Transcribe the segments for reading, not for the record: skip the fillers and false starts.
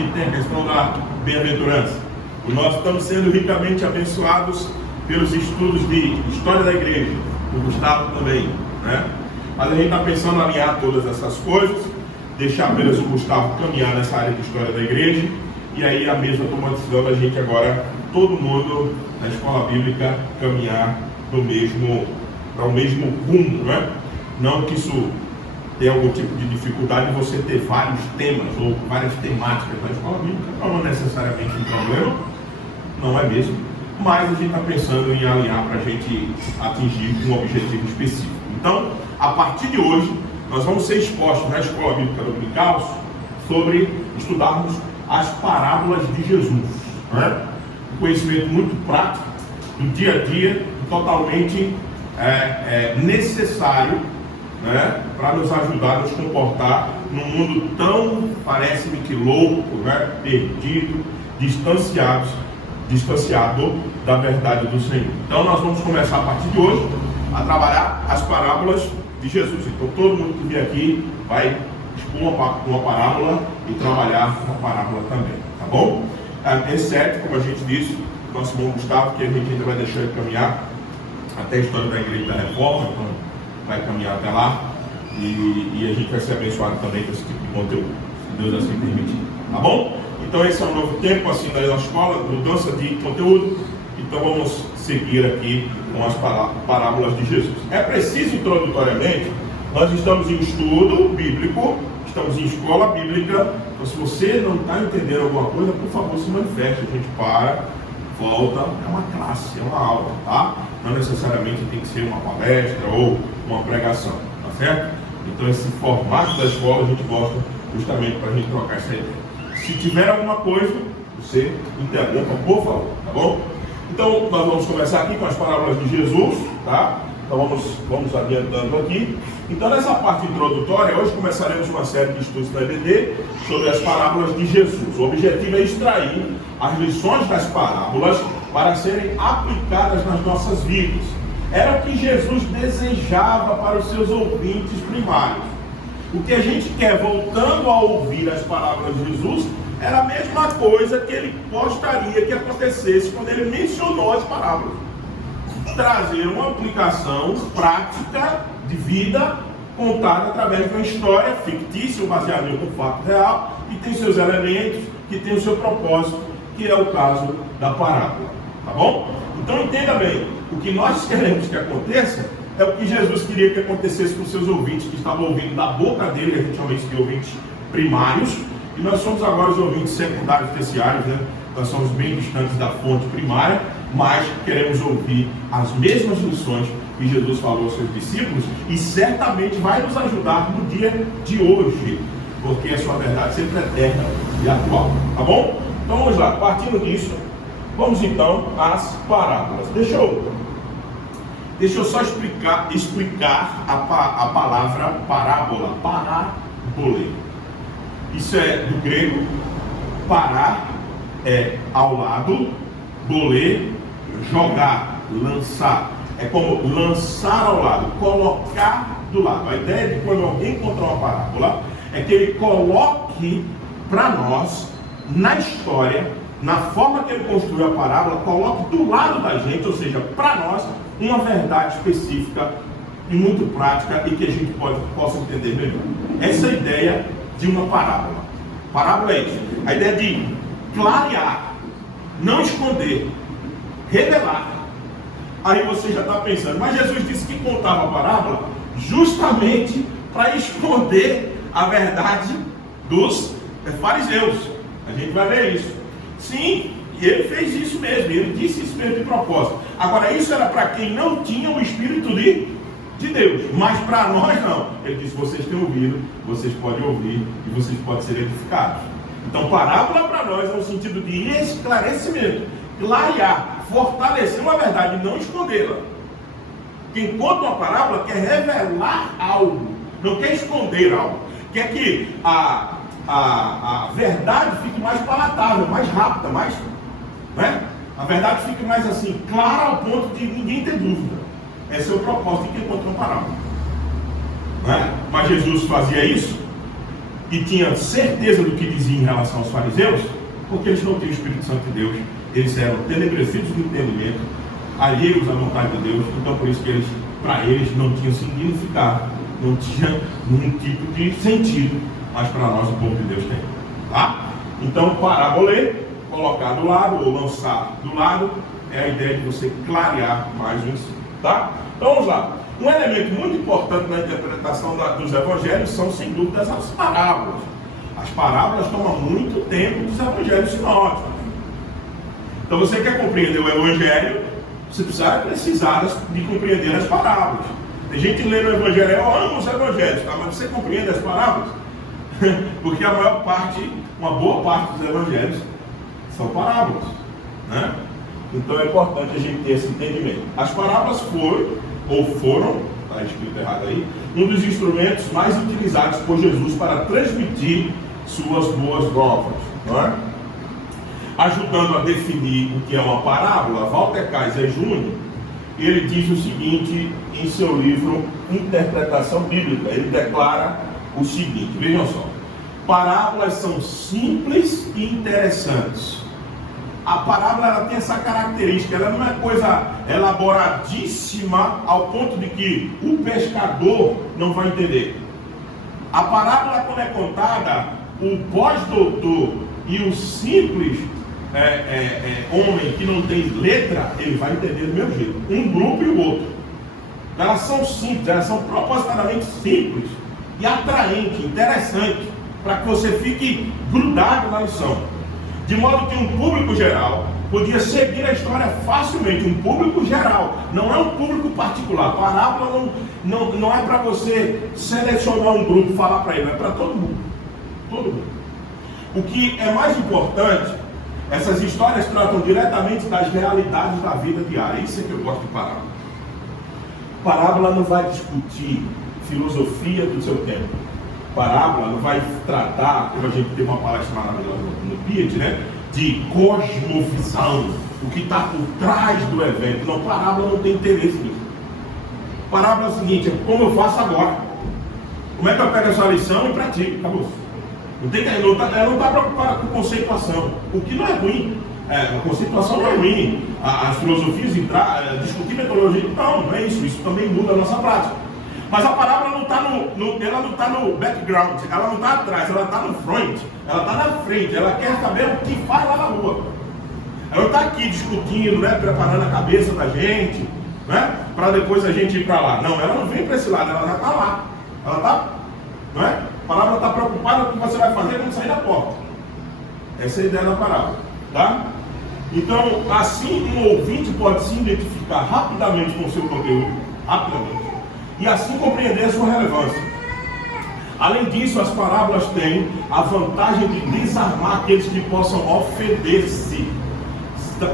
gente tem a questão da bem-aventurança. Nós estamos sendo ricamente abençoados pelos estudos de história da igreja, o Gustavo também, né? Mas a gente está pensando em alinhar todas essas coisas, deixar apenas o Gustavo caminhar nessa área de história da igreja, e aí a mesma tomou a decisão da gente agora, todo mundo na escola bíblica, caminhar para o mesmo rumo, né? Não que isso tenha algum tipo de dificuldade em você ter vários temas ou várias temáticas na escola bíblica, não é necessariamente um problema, não é mesmo, mas a gente está pensando em alinhar para a gente atingir um objetivo específico. Então, a partir de hoje, nós vamos ser expostos na escola bíblica dominical sobre estudarmos as parábolas de Jesus, né? Um conhecimento muito prático, do dia a dia, totalmente necessário, né, para nos ajudar a nos comportar num mundo tão, parece-me que louco, né, perdido, distanciado da verdade do Senhor. Então nós vamos começar a partir de hoje a trabalhar as parábolas de Jesus. Então todo mundo que vier aqui vai expor uma parábola e trabalhar uma parábola também, tá bom? Exceto, como a gente disse, o nosso irmão Gustavo, que a gente ainda vai deixar ele caminhar até a história da Igreja da Reforma, então vai caminhar até lá e a gente vai ser abençoado também com esse tipo de conteúdo, se Deus assim permitir, tá bom? Então esse é um novo tempo assim da escola, mudança de conteúdo, então vamos seguir aqui com as parábolas de Jesus. É preciso introdutoriamente, nós estamos em estudo bíblico, estamos em escola bíblica, então se você não está entendendo alguma coisa, por favor se manifeste, a gente para, volta, é uma classe, é uma aula, tá? Não necessariamente tem que ser uma palestra ou uma pregação, tá certo? Então esse formato da escola a gente gosta justamente para a gente trocar essa ideia. Se tiver alguma coisa, você interrompa, por favor, tá bom? Então nós vamos começar aqui com as parábolas de Jesus, tá? Então vamos adiantando aqui. Então nessa parte introdutória, hoje começaremos uma série de estudos da EBD sobre as parábolas de Jesus. O objetivo é extrair as lições das parábolas para serem aplicadas nas nossas vidas. Era o que Jesus desejava para os seus ouvintes primários. O que a gente quer, voltando a ouvir as parábolas de Jesus, era a mesma coisa que ele gostaria que acontecesse quando ele mencionou as parábolas. Trazer uma aplicação prática de vida contada através de uma história fictícia, baseada em um fato real, que tem seus elementos, que tem o seu propósito, que é o caso da parábola, tá bom? Então entenda bem, o que nós queremos que aconteça é o que Jesus queria que acontecesse com seus ouvintes, que estavam ouvindo da boca dele, a gente chama isso de ouvintes primários, e nós somos agora os ouvintes secundários, terciários, né? Nós somos bem distantes da fonte primária, mas queremos ouvir as mesmas lições que Jesus falou aos seus discípulos, e certamente vai nos ajudar no dia de hoje, porque a sua verdade sempre é eterna e atual, tá bom? Então vamos lá, partindo disso, vamos então às parábolas. Deixa eu só explicar a palavra parábola, parábole. Isso é do grego, pará é ao lado, bolê, jogar, lançar. É como lançar ao lado, colocar do lado. A ideia de quando alguém conta uma parábola é que ele coloque para nós, na história, na forma que ele construiu a parábola, coloque do lado da gente, ou seja, para nós, uma verdade específica e muito prática e que a gente possa entender melhor. Essa é a ideia de uma parábola. Parábola é isso. A ideia de clarear, não esconder, revelar. Aí você já está pensando, mas Jesus disse que contava a parábola justamente para esconder a verdade dos fariseus. A gente vai ver isso. Sim, e ele fez isso mesmo, ele disse isso mesmo de propósito. Agora, isso era para quem não tinha o Espírito de Deus, mas para nós não. Ele disse, vocês têm ouvido, vocês podem ouvir e vocês podem ser edificados. Então, parábola para nós é um sentido de esclarecimento, clarear, fortalecer uma verdade e não escondê-la. Quem conta uma parábola quer revelar algo, não quer esconder algo. Quer que a verdade fique mais palatável, mais rápida, mais, né? A verdade fique mais assim, clara ao ponto de ninguém ter dúvida. Esse é o propósito de quem conta uma parábola, né? Mas Jesus fazia isso? e tinha certeza do que dizia em relação aos fariseus, porque eles não tinham o Espírito Santo de Deus, eles eram tenebrecidos no entendimento, alheios à vontade de Deus, então por isso que para eles não tinha significado, não tinha nenhum tipo de sentido, mas para nós o povo de Deus tem. Tá? Então, parábola, colocar do lado ou lançar do lado, é a ideia de você clarear mais o ensino. Tá? Então vamos lá. Um elemento muito importante na interpretação dos evangelhos são, sem dúvidas, as parábolas. As parábolas tomam muito tempo dos evangelhos sinóticos. Então você quer compreender o evangelho, você precisa precisar de compreender as parábolas. Tem gente lendo o evangelho, eu amo os evangelhos, tá? Mas você compreende as parábolas? Porque a maior parte, uma boa parte dos evangelhos são parábolas, né? Então é importante a gente ter esse entendimento. As parábolas foram, está escrito errado aí, um dos instrumentos mais utilizados por Jesus para transmitir suas boas novas, não é? Ajudando a definir o que é uma parábola, Walter Kaiser Jr., ele diz o seguinte em seu livro Interpretação Bíblica. Ele declara o seguinte, vejam só: parábolas são simples e interessantes. A parábola ela tem essa característica, ela não é coisa elaboradíssima ao ponto de que o pescador não vai entender. A parábola, quando é contada, o pós-doutor e o simples homem que não tem letra, ele vai entender do mesmo jeito, um grupo e o outro. Elas são simples, elas são propositadamente simples e atraentes, interessantes, para que você fique grudado na lição, de modo que um público geral podia seguir a história facilmente. Um público geral, não é um público particular. Parábola não é para você selecionar um grupo e falar para ele, é para todo mundo. Todo mundo. O que é mais importante, essas histórias tratam diretamente das realidades da vida diária. Isso é que eu gosto de parábola. Parábola não vai discutir filosofia do seu tempo. Parábola não vai tratar, como a gente teve uma palestra maravilhosa no PIET, né? De cosmovisão, o que está por trás do evento. Não, parábola não tem interesse nisso. Parábola é o seguinte, é como eu faço agora. Como é que eu pego essa lição e pratico? Acabou. Ela não está preocupada com conceituação, o que não é ruim. A conceituação não é ruim. As filosofias discutir metodologia, não é isso. Isso também muda a nossa prática. Mas a parábola não está ela não está no background, ela não está atrás, ela está no front, ela está na frente, ela quer saber o que faz lá na rua. Ela não está aqui discutindo, né, preparando a cabeça da gente, né, para depois a gente ir para lá. Não, ela não vem para esse lado, ela já está lá. Ela está, não é? A parábola está preocupada com o que você vai fazer quando sair da porta. Essa é a ideia da parábola, tá? Então, assim, um ouvinte pode se identificar rapidamente com o seu conteúdo, rapidamente, e assim compreender a sua relevância. Além disso, as parábolas têm a vantagem de desarmar aqueles que possam ofender-se.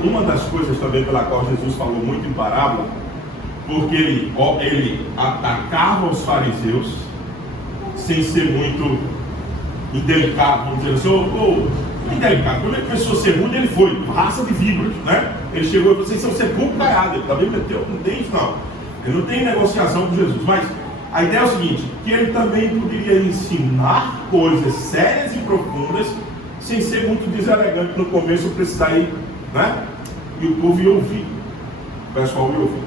Uma das coisas também pela qual Jesus falou muito em parábola, porque ele atacava os fariseus sem ser muito indelicado, vamos dizer assim, indelicado. Quando ele começou a ser ruim, ele foi raça de víboras, né? Ele chegou e falou: vocês são sepulcro caiado. Ele também meteu, não tem isso não. Ele não tem negociação com Jesus, mas a ideia é o seguinte, que ele também poderia ensinar coisas sérias e profundas, sem ser muito deselegante no começo, precisar ir, né? E o povo ia ouvir, o pessoal ia ouvir.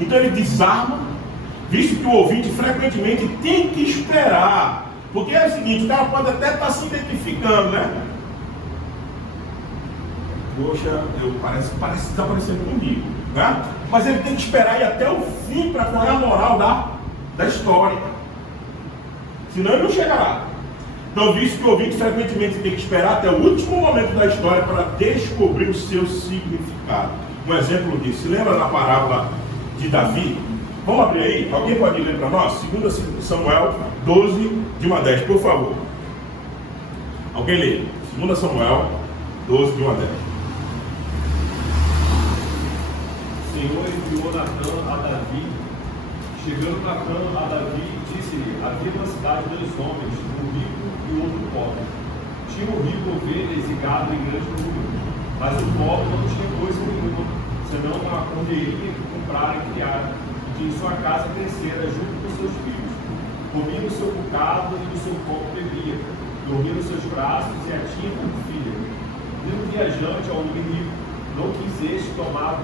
Então ele desarma, visto que o ouvinte frequentemente tem que esperar, porque é o seguinte, o cara pode até estar se identificando, né? Poxa, parece que está parecendo comigo, né? Mas ele tem que esperar ir até o fim para qual é a moral da história. Senão ele não chega lá. Então, visto que o ouvinte frequentemente tem que esperar até o último momento da história para descobrir o seu significado. Um exemplo disso, se lembra da parábola de Davi? Vamos abrir aí? Alguém pode ler para nós? 2 Samuel 12, de 1 a 10, por favor. Alguém lê? 2 Samuel 12, de 1 a 10. O Senhor enviou Natã a Davi. Chegando Natã a Davi, disse-lhe: havia uma cidade de 2 homens, um rico e outro pobre. Tinha o rico ovelhas e gado em grande número, mas o pobre não tinha coisa nenhuma, senão uma corderia que comprara e criara, e que em sua casa crescera junto com seus filhos. Comia o seu bocado e do seu copo bebia, dormia nos seus braços e a tinha como filha. Vindo viajante ao homem rico, não quis este tomar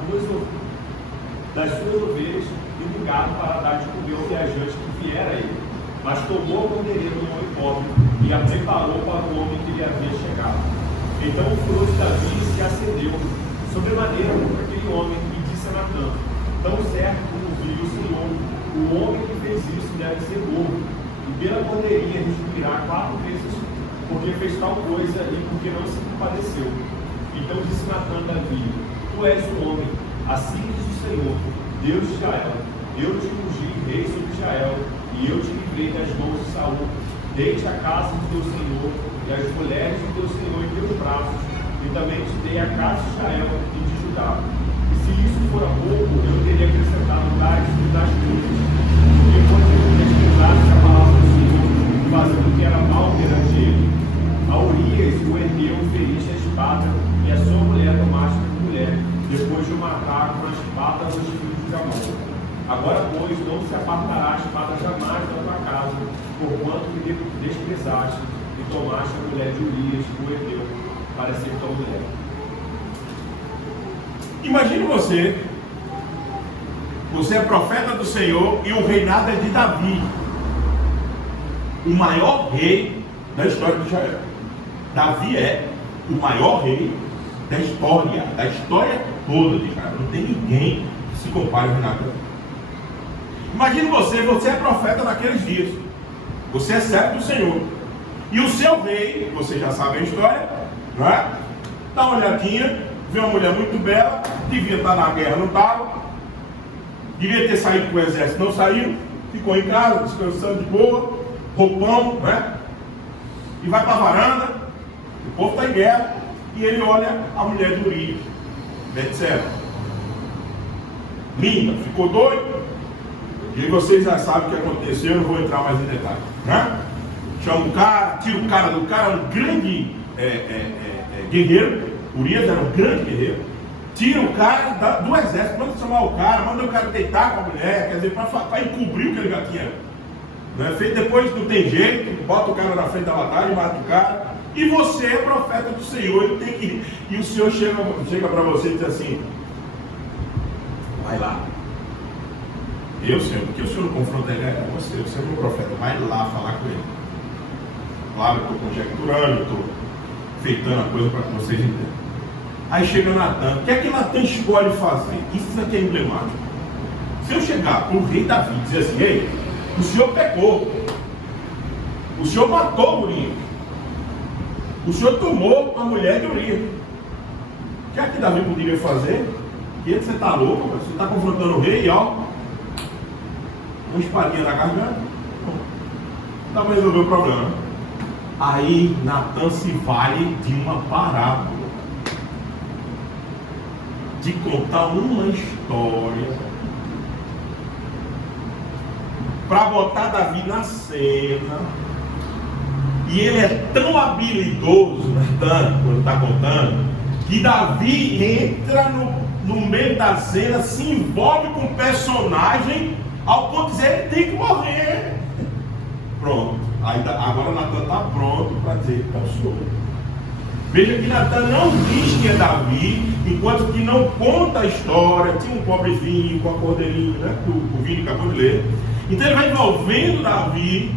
das suas ovelhas e um gado para dar de comer ao viajante que viera a ele, mas tomou a bandeirinha do homem pobre e a preparou para o homem que lhe havia chegado. Então o furor de Davi se acendeu sobremaneira contra aquele homem e disse a Natã: tão certo como vive o Senhor, o homem que fez isso deve ser morto, e pela bandeirinha restituirá 4 vezes, porque fez tal coisa e porque não se compadeceu. Então disse Natã a Davi: tu és o homem, assim diz o Senhor, Deus de Israel: eu te ungi rei sobre Israel, e eu te livrei das mãos de Saul. Dei-te a casa do teu Senhor e as mulheres do teu Senhor em teus braços, e também te dei a casa de Israel e de Judá. E se isso fora pouco, eu teria acrescentado tais e tais coisas, porque quando eu pesquisasse a palavra do Senhor, fazendo o que era mal perante ele, a Urias, o Eteu, feriste a espada, e a sua mulher tomaste como mulher, depois de o matar com a espada dos filhos de Amon. Agora, pois, não se apartará a espada jamais da tua casa, porquanto me desprezaste e tomaste a mulher de Urias, o Eteu, para ser tua mulher. Imagine você é profeta do Senhor e o reinado é de Davi, o maior rei da história de Israel. Davi é o maior rei da história toda de Israel. Não tem ninguém que se compare ao reinado de Davi. Imagine você é profeta naqueles dias, você é servo do Senhor, e o seu rei, você já sabe a história, não é? Dá uma olhadinha, vê uma mulher muito bela, devia estar na guerra, não estava, devia ter saído com o exército, não saiu, ficou em casa, descansando de boa, roupão, né? E vai para a varanda, o povo está em guerra, e ele olha a mulher de Urias, Betseba, linda, ficou doido. E vocês já sabem o que aconteceu, eu não vou entrar mais em detalhes, né? Chama o cara, tira o cara do cara, um grande guerreiro. Urias era um grande guerreiro. Tira o cara do exército, manda chamar o cara, manda o cara deitar com a mulher, quer dizer, para encobrir o que ele já tinha, né? Feito depois, não tem jeito, bota o cara na frente da batalha e mata o cara. E você é profeta do Senhor, ele tem que ir. E o Senhor chega para você e diz assim: vai lá. Eu, Senhor, porque o Senhor não confronta ele, é você é meu profeta, vai lá falar com ele. Claro, eu estou conjecturando, estou feitando a coisa para que vocês entendam. Aí chega Natã, o que é que Natã escolhe fazer? Isso aqui é emblemático. Se eu chegar para o rei Davi e dizer assim: ei, o Senhor pecou, o Senhor matou Urias, o Senhor tomou a mulher de Urias, o que é que Davi poderia fazer? E ele, você está louco, você está confrontando o rei, ó, uma espadinha na garganta, dá para resolver o problema. Aí Natã se vale de uma parábola, de contar uma história para botar Davi na cena. E ele é tão habilidoso, Natã, quando está contando, que Davi entra no meio da cena, se envolve com o personagem, ao ponto de dizer: ele tem que morrer. Pronto. Agora Natã está pronto para dizer: é o Senhor. Veja que Natã não diz que é Davi, enquanto que não conta a história. Tinha um pobrezinho com a cordeirinha, né, que o Vini acabou de ler. Então ele vai envolvendo Davi,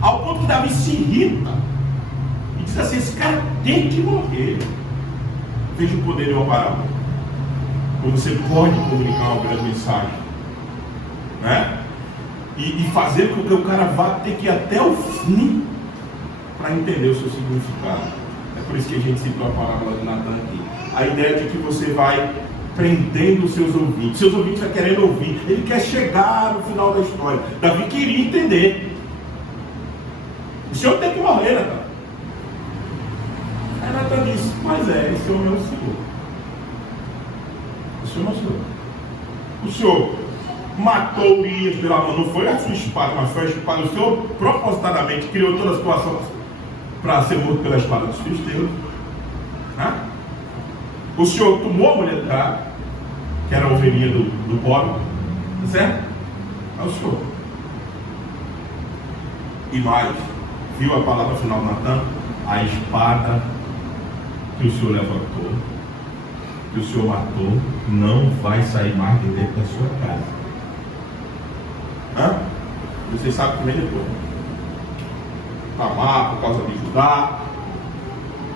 ao ponto que Davi se irrita e diz assim: esse cara tem que morrer. Veja o poder de uma parábola, como você pode comunicar uma grande mensagem, né? E fazer com que o cara vá ter que ir até o fim para entender o seu significado. É por isso que a gente citou a parábola de Natã aqui. A ideia de que você vai prendendo os seus ouvintes. Seus ouvintes estão querendo ouvir. Ele quer chegar no final da história. Davi queria entender. O Senhor tem que morrer, Natã. Aí Natã disse: mas esse é o meu Senhor. O Senhor é o Senhor. O Senhor matou Urias pela mão, não foi a sua espada, mas foi a espada. O Senhor propositadamente criou toda a situação para ser morto pela espada dos filisteus, né? O Senhor tomou a mulher do cara, que era a ovelhinha do pobre, tá certo? É o Senhor. E mais, viu a palavra final de Natã? a espada que o Senhor levantou, que o Senhor matou, não vai sair mais de dentro da sua casa. Vocês sabem que vem depois. Tamar, por causa de Judá,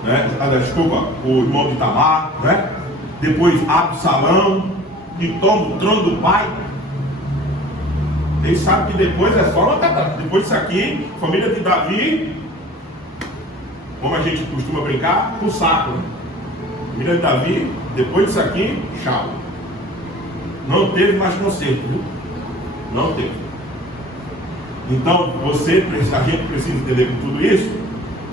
né? Desculpa, o irmão de Tamar, né? Depois Absalão, que toma o trono do pai. Eles sabem que depois é só uma. Depois disso aqui, família de Davi, como a gente costuma brincar, o saco, né? Família de Davi, depois disso aqui, tchau. Não teve mais conserto, viu? Não teve. Então, a gente precisa entender com tudo isso.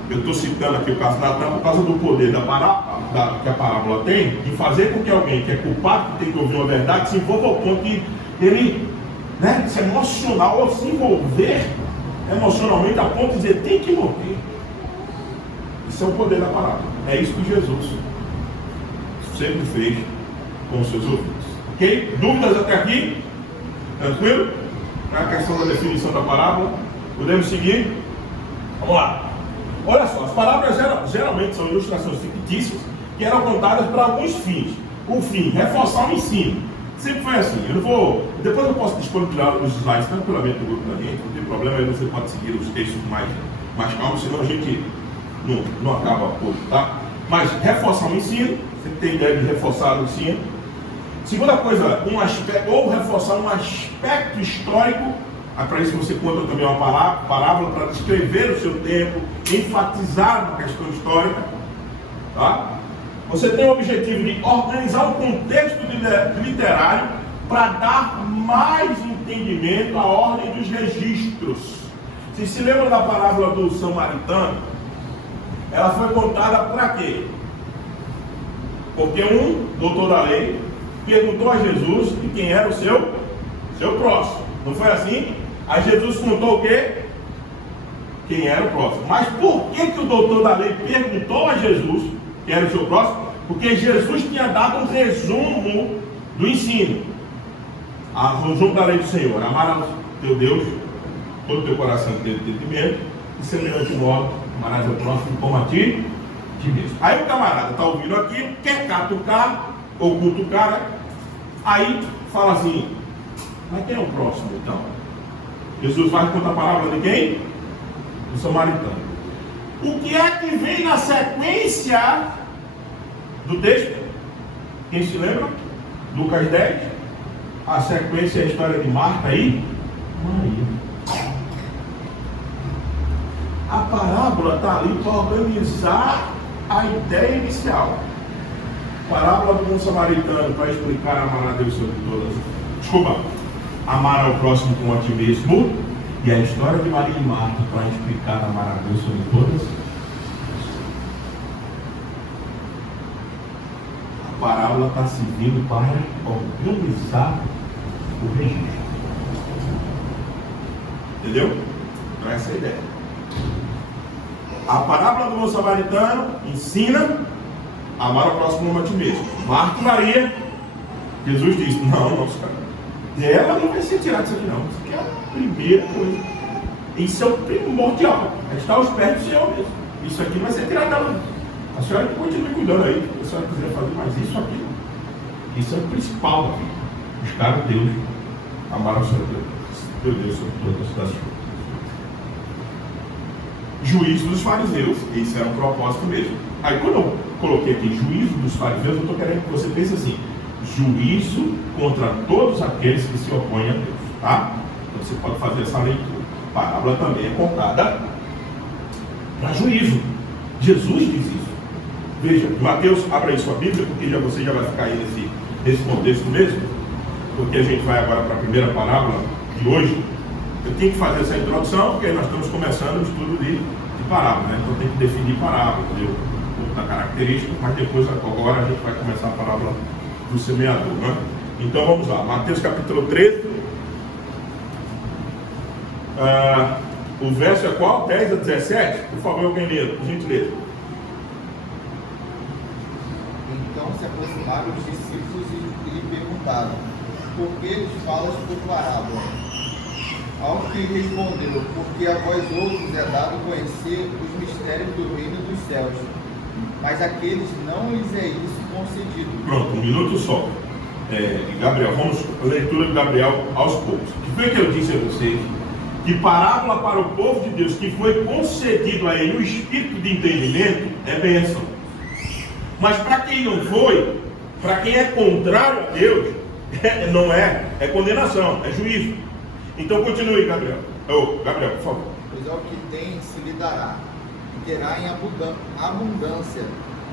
Eu estou citando aqui o caso de Natan por causa do poder que a parábola tem de fazer com que alguém que é culpado, que tem que ouvir uma verdade, se envolva ao ponto que ele, né, se emocionar ou se envolver emocionalmente a ponto de dizer tem que morrer. Isso é o poder da parábola. É isso que Jesus sempre fez com os seus ouvintes. Ok? Dúvidas até aqui? Tranquilo? A questão da definição da parábola. Podemos seguir? Vamos lá. Olha só, as parábolas geralmente são ilustrações fictícias que eram contadas para alguns fins. O fim, reforçar o ensino. Sempre foi assim. Depois eu posso disponibilizar os slides tranquilamente no grupo da gente, não tem problema, aí você pode seguir os textos mais calmos, senão a gente não acaba hoje, tá? Mas reforçar o ensino, você tem ideia de reforçar o ensino. Segunda coisa, ou reforçar um aspecto histórico. Para isso você conta também uma parábola para descrever o seu tempo, enfatizar uma questão histórica. Tá? Você tem o objetivo de organizar um contexto literário para dar mais entendimento à ordem dos registros. Vocês se lembram da parábola do samaritano? Ela foi contada para quê? Porque um doutor da lei perguntou a Jesus de quem era o seu próximo. Não foi assim? Aí Jesus contou o quê? Quem era o próximo. Mas por que o doutor da lei perguntou a Jesus quem era o seu próximo? Porque Jesus tinha dado um resumo do ensino. O resumo da lei do Senhor: amar ao teu Deus, todo o teu coração e teu entendimento, e semelhante modo, amarás ao próximo como a ti mesmo. Aí o camarada está ouvindo aquilo, quer catucar ou cutucar, né? Aí fala assim: mas quem é o próximo então? Jesus vai contar a parábola de quem? Do samaritano. O que é que vem na sequência do texto? Quem se lembra? Lucas 10. A sequência é a história de Marta e Maria. A parábola está ali para organizar a ideia inicial. Parábola do bom samaritano para explicar amar a Deus sobre todas. Desculpa. Amar ao próximo como a ti mesmo. E a história de Maria e Marta para explicar amar a Deus sobre todas. A parábola está servindo para organizar o registro. Entendeu? Então essa é a ideia. A parábola do bom samaritano ensina a amar ao próximo como a ti mesmo. Marta e Maria, Jesus disse: não, cara. Ela não vai ser tirada disso aqui não. Isso aqui é a primeira coisa. Isso é o primordial. Está aos pés do Senhor mesmo. Isso aqui vai ser tirado dela. A senhora continue cuidando aí. Se a senhora quiser fazer mais isso aqui. Isso é o principal aqui. Buscar a Deus. Amar ao seu Deus. Teu Deus sobre todas as coisas. Juízo dos fariseus. Esse era o propósito mesmo. Aí quando eu coloquei aqui juízo dos fariseus, eu estou querendo que você pense assim: juízo contra todos aqueles que se opõem a Deus, tá? Então você pode fazer essa leitura. A parábola também é contada para juízo. Jesus diz isso. Veja, Mateus, abra aí sua Bíblia, porque você já vai ficar aí nesse contexto mesmo, porque a gente vai agora para a primeira parábola de hoje. Eu tenho que fazer essa introdução, porque nós estamos começando o estudo de parábola, né? Então tem que definir parábola, entendeu? Da característica, mas depois, agora a gente vai começar a parábola do semeador, né? Então vamos lá, Mateus capítulo 13, o verso é qual? 10 a 17? Por favor, alguém lê, por gentileza. Então se aproximaram os discípulos e lhe perguntaram: por que lhes falas por parábola? Ao que respondeu: porque a vós outros é dado conhecer os mistérios mistério do reino dos céus, mas àqueles não lhes é isso concedido. Pronto, um minuto só. Gabriel, vamos à leitura de Gabriel aos poucos. O que foi que eu disse a vocês? Que parábola para o povo de Deus, que foi concedido a ele o espírito de entendimento, é bênção. Mas para quem não foi, para quem é contrário a Deus, não é condenação, é juízo. Então continue, Gabriel. Gabriel, por favor. Pois ao que tem se lhe dará, e terá em abundância,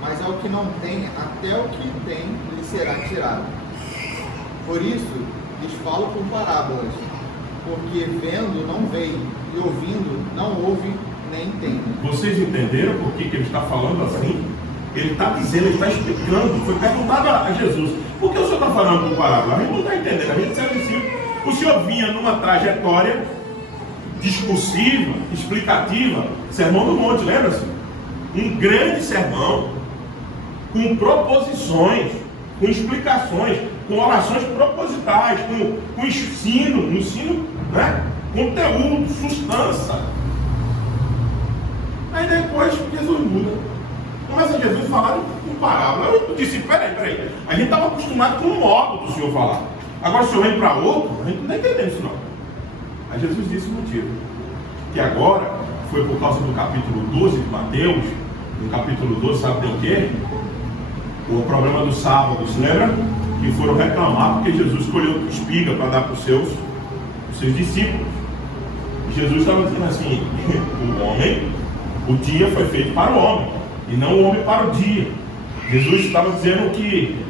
mas ao que não tem, até o que tem lhe será tirado. Por isso lhes falo por parábolas, porque vendo não veem, e ouvindo não ouvem nem entendem. Vocês entenderam por que ele está falando assim? Ele está dizendo, ele está explicando. Foi perguntado a Jesus: por que o senhor está falando por parábola? A gente não está entendendo, a gente sabe assim. O senhor vinha numa trajetória discursiva, explicativa, sermão do monte, lembra-se? Um grande sermão, com proposições, com explicações, com orações propositais, com ensino, né? Conteúdo, substância. Aí depois Jesus muda. Começa Jesus a falar com parábola. Eu disse, peraí, a gente estava acostumado com o modo do Senhor falar. Agora o Senhor vem para outro, a gente não está entendendo isso não. Aí Jesus disse o motivo. Que agora foi por causa do capítulo 12 de Mateus. No capítulo 12, sabe tem o quê? O problema do sábado, se lembra? Que foram reclamar porque Jesus escolheu espiga para dar para os seus discípulos. E Jesus estava dizendo assim: o dia foi feito para o homem, e não o homem para o dia. Jesus estava dizendo que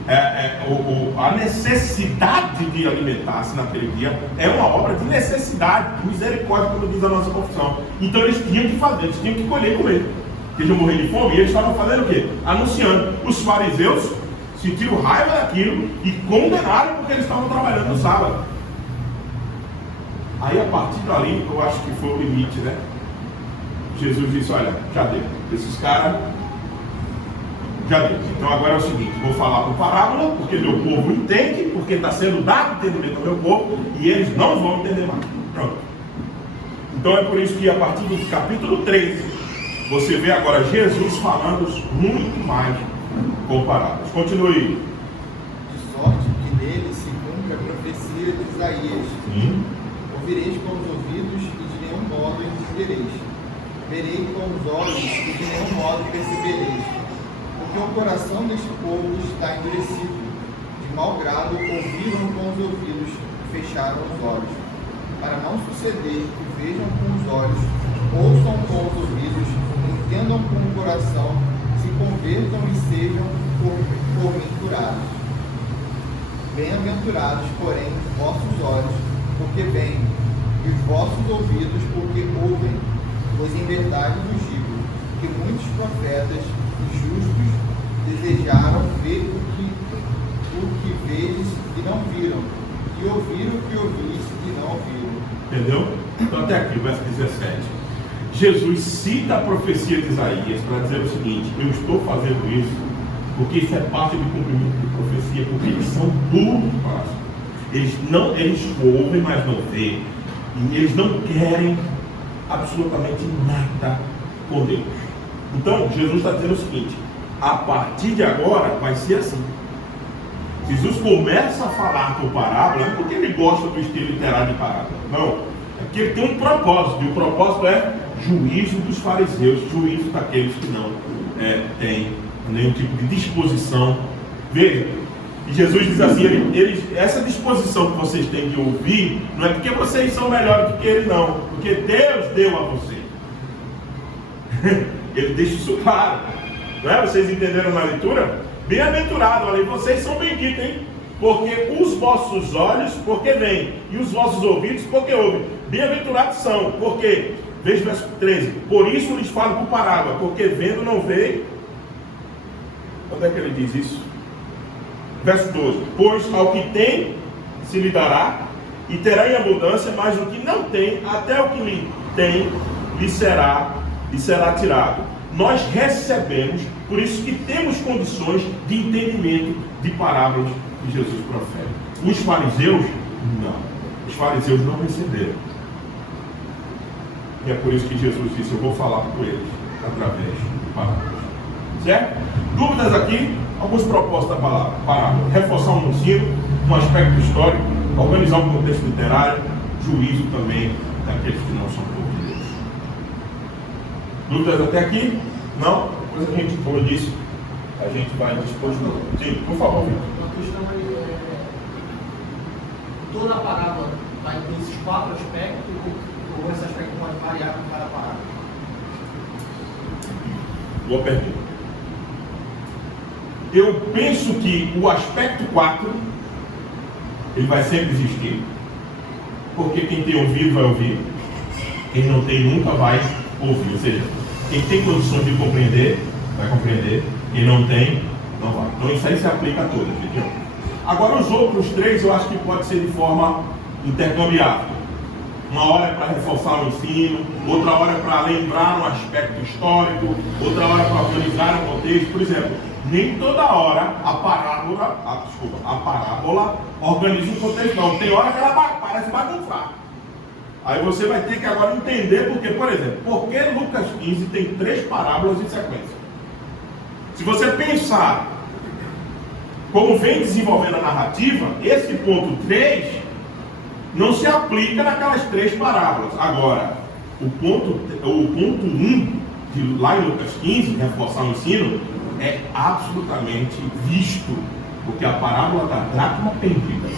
a necessidade de alimentar-se naquele dia é uma obra de necessidade, de misericórdia, como diz a nossa confissão. Então eles tinham que fazer, eles tinham que colher e comer. Eles iam morrer de fome, e eles estavam fazendo o quê? Anunciando. Os fariseus sentiram raiva daquilo e condenaram porque eles estavam trabalhando no sábado. Aí a partir dali, eu acho que foi o limite, né? Jesus disse: olha, já deu. Esses caras, já deu. Então agora é o seguinte, vou falar por parábola, porque meu povo entende, porque está sendo dado entendimento ao meu povo, e eles não vão entender mais. Pronto. Então é por isso que a partir do capítulo 13, você vê agora Jesus falando muito mais com parábolas. Continue. De sorte que nele se cumpre a profecia de Isaías. Sim. Ouvireis com os ouvidos e de nenhum modo entendereis. Vereis com os olhos e de nenhum modo percebereis. Porque o coração deste povo está endurecido. De mau grado ouviram com os ouvidos e fecharam os olhos. Para não suceder que vejam com os olhos, ouçam com os ouvidos, entendam com o coração, se convertam e sejam por mim curados. Bem-aventurados, porém, vossos olhos, porque veem, e os vossos ouvidos, porque ouvem. Pois em verdade vos digo que muitos profetas e justos desejaram ver o que vedes e não viram, e ouvir o que ouvis e não ouviram. Entendeu? Então até aqui, verso 17. Jesus cita a profecia de Isaías para dizer o seguinte: eu estou fazendo isso porque isso é parte do cumprimento de profecia, porque eles são duros de coração. Eles ouvem, mas não veem. E eles não querem absolutamente nada com Deus. Então Jesus está dizendo o seguinte: a partir de agora vai ser assim. Jesus começa a falar por parábola, não é porque ele gosta do estilo literário de parábola, não, é porque ele tem um propósito, e o propósito é juízo dos fariseus, juízo daqueles que não têm nenhum tipo de disposição. Veja, e Jesus diz assim: essa disposição que vocês têm de ouvir, não é porque vocês são melhores do que ele, não, porque Deus deu a vocês. Ele deixa isso claro, não é? Vocês entenderam na leitura? Bem-aventurado, olha, vocês são benditos, hein? Porque os vossos olhos, porque veem, e os vossos ouvidos, porque ouvem. Bem-aventurados são, porque, veja o verso 13, por isso lhes falo por parábola, porque vendo não veem. Onde é que ele diz isso? Verso 12, pois ao que tem se lhe dará, e terá em abundância, mas o que não tem, até o que lhe tem, lhe será tirado. Nós recebemos, por isso que temos condições de entendimento de parábolas que Jesus profere. Os fariseus, não. Os fariseus não receberam. E é por isso que Jesus disse: eu vou falar com eles, através de parábolas. Certo? Dúvidas aqui? Algumas propostas da parábola. Reforçar um ensino, um aspecto histórico, organizar um contexto literário, juízo também daqueles que não são povo de Deus. Dúvidas até aqui? Não? Depois a gente, como eu disse, a gente vai dispor de novo. Sim, por favor, Vitor. Uma questão aí toda a parábola vai ter esses 4 aspectos ou esse aspecto pode variar com cada parábola? Boa pergunta. Eu penso que o aspecto 4 ele vai sempre existir, porque quem tem ouvido vai ouvir, quem não tem nunca vai ouvir. Ou seja, quem tem condições de compreender, vai compreender, quem não tem, não vai. Então isso aí se aplica a todos, entendeu? Agora os outros 3 eu acho que pode ser de forma intercambiável. Uma hora é para reforçar o ensino, outra hora é para lembrar um aspecto histórico, outra hora é para organizar um contexto. Por exemplo, nem toda hora a parábola organiza um contexto, não. Tem hora que ela parece bagunçar. Aí você vai ter que agora entender porque, por exemplo, por que Lucas 15 tem 3 parábolas em sequência? Se você pensar como vem desenvolvendo a narrativa, esse ponto 3 não se aplica naquelas 3 parábolas. Agora, o ponto 1, de lá em Lucas 15, reforçar o ensino, é absolutamente visto, porque a parábola da dracma perdida,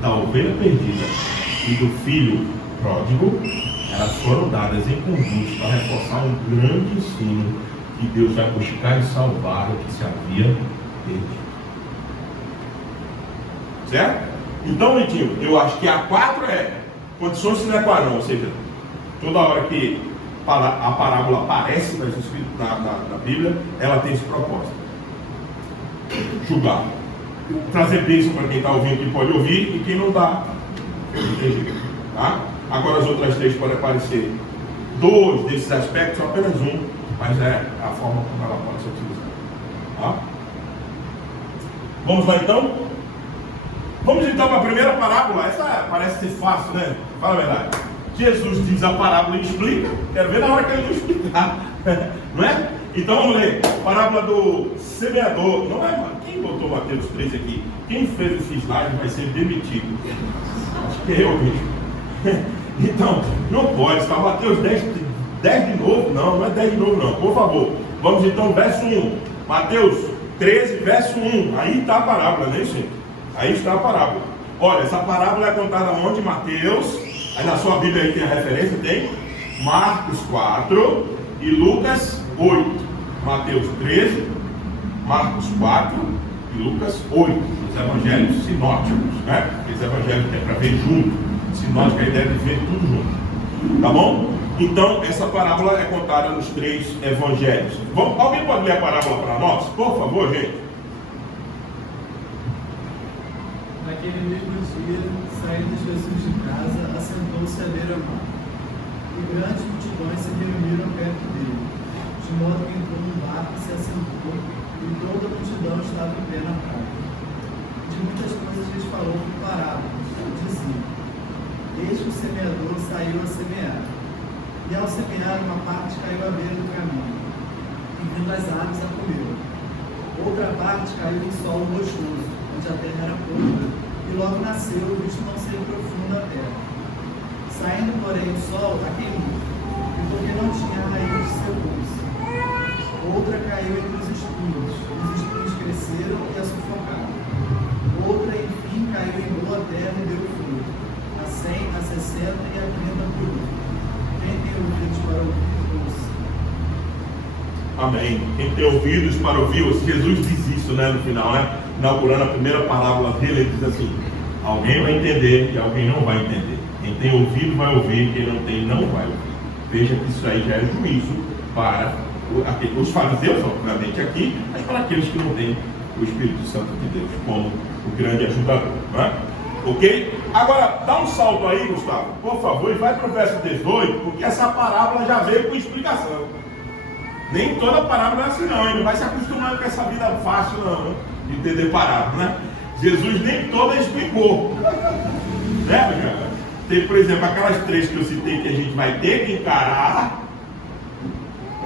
da ovelha perdida e do filho pródigo, elas foram dadas em conjunto para reforçar um grande ensino que Deus vai buscar e salvar o que se havia perdido. Certo? Então, Vitinho, eu acho que a 4 é condições sine qua non, ou seja, toda hora que a parábola aparece na Bíblia, ela tem esse propósito: julgar, trazer bênção para quem está ouvindo, que pode ouvir, e quem não dá, tá? Agora as outras 3 podem aparecer 2 desses aspectos, ou apenas um, mas é a forma como ela pode ser utilizada, tá? Vamos lá então? Vamos então para a primeira parábola. Essa parece ser fácil, né? Fala a verdade. Jesus diz a parábola e explica. Quero ver na hora que ele não explicar. Não é? Então vamos ler. Parábola do semeador. Não é, mano? Quem botou Mateus 3 aqui? Quem fez esse slide vai ser demitido. Acho que é eu mesmo. Então, não pode. Está Mateus 10 de novo? Não é 10 de novo não. Por favor. Vamos então, verso 1. Mateus 13, verso 1. Aí está a parábola, né, gente? Aí está a parábola. Olha, essa parábola é contada onde? Mateus. Aí na sua Bíblia aí tem a referência, tem Marcos 4 e Lucas 8. Mateus 13, Marcos 4 e Lucas 8. Os evangelhos sinóticos, né? Esse evangelho que é para ver junto. Sinótico, a ideia de ver tudo junto. Tá bom? Então, essa parábola é contada nos 3 evangelhos. Alguém pode ler a parábola para nós? Por favor, gente. Naquele mesmo dia, saindo Jesus de casa, assentou-se à beira-mar, e grandes multidões se reuniram perto dele, de modo que entrou num barco e se assentou, e toda a multidão estava em pé na praia. De muitas coisas lhes falou por parábolas, dizia: eis que o semeador saiu a semear, e ao semear uma parte caiu à beira do caminho, e vindo as aves a comeu. Outra parte caiu em solo rochoso, onde a terra era podre, e logo nasceu, visto não ser profunda a terra. Saindo, porém, o sol a queimou, e porque não tinha raiz, secou-se. Outra caiu entre os espinhos cresceram e a sufocaram. Outra, enfim, caiu em boa terra e deu fruto, a 100, a 60 e a 30 por um. Quem tem ouvidos para ouvir, ouça. Amém. Quem tem ouvidos para ouvir, Jesus diz isso, né, no final, né? Inaugurando a primeira parábola dele, ele diz assim: alguém vai entender e alguém não vai entender. Quem tem ouvido vai ouvir, quem não tem não vai ouvir. Veja que isso aí já é juízo para os fariseus, obviamente aqui, mas para aqueles que não têm o Espírito Santo de Deus como o grande ajudador, não é? Ok? Agora, dá um salto aí, Gustavo, por favor, e vai para o verso 18, porque essa parábola já veio com explicação. Nem toda parábola é assim não, ele não vai se acostumando com essa vida fácil não, né? De entender parábola, né? Jesus nem toda explicou. Né, tem, por exemplo, aquelas 3 que eu citei que a gente vai ter que encarar,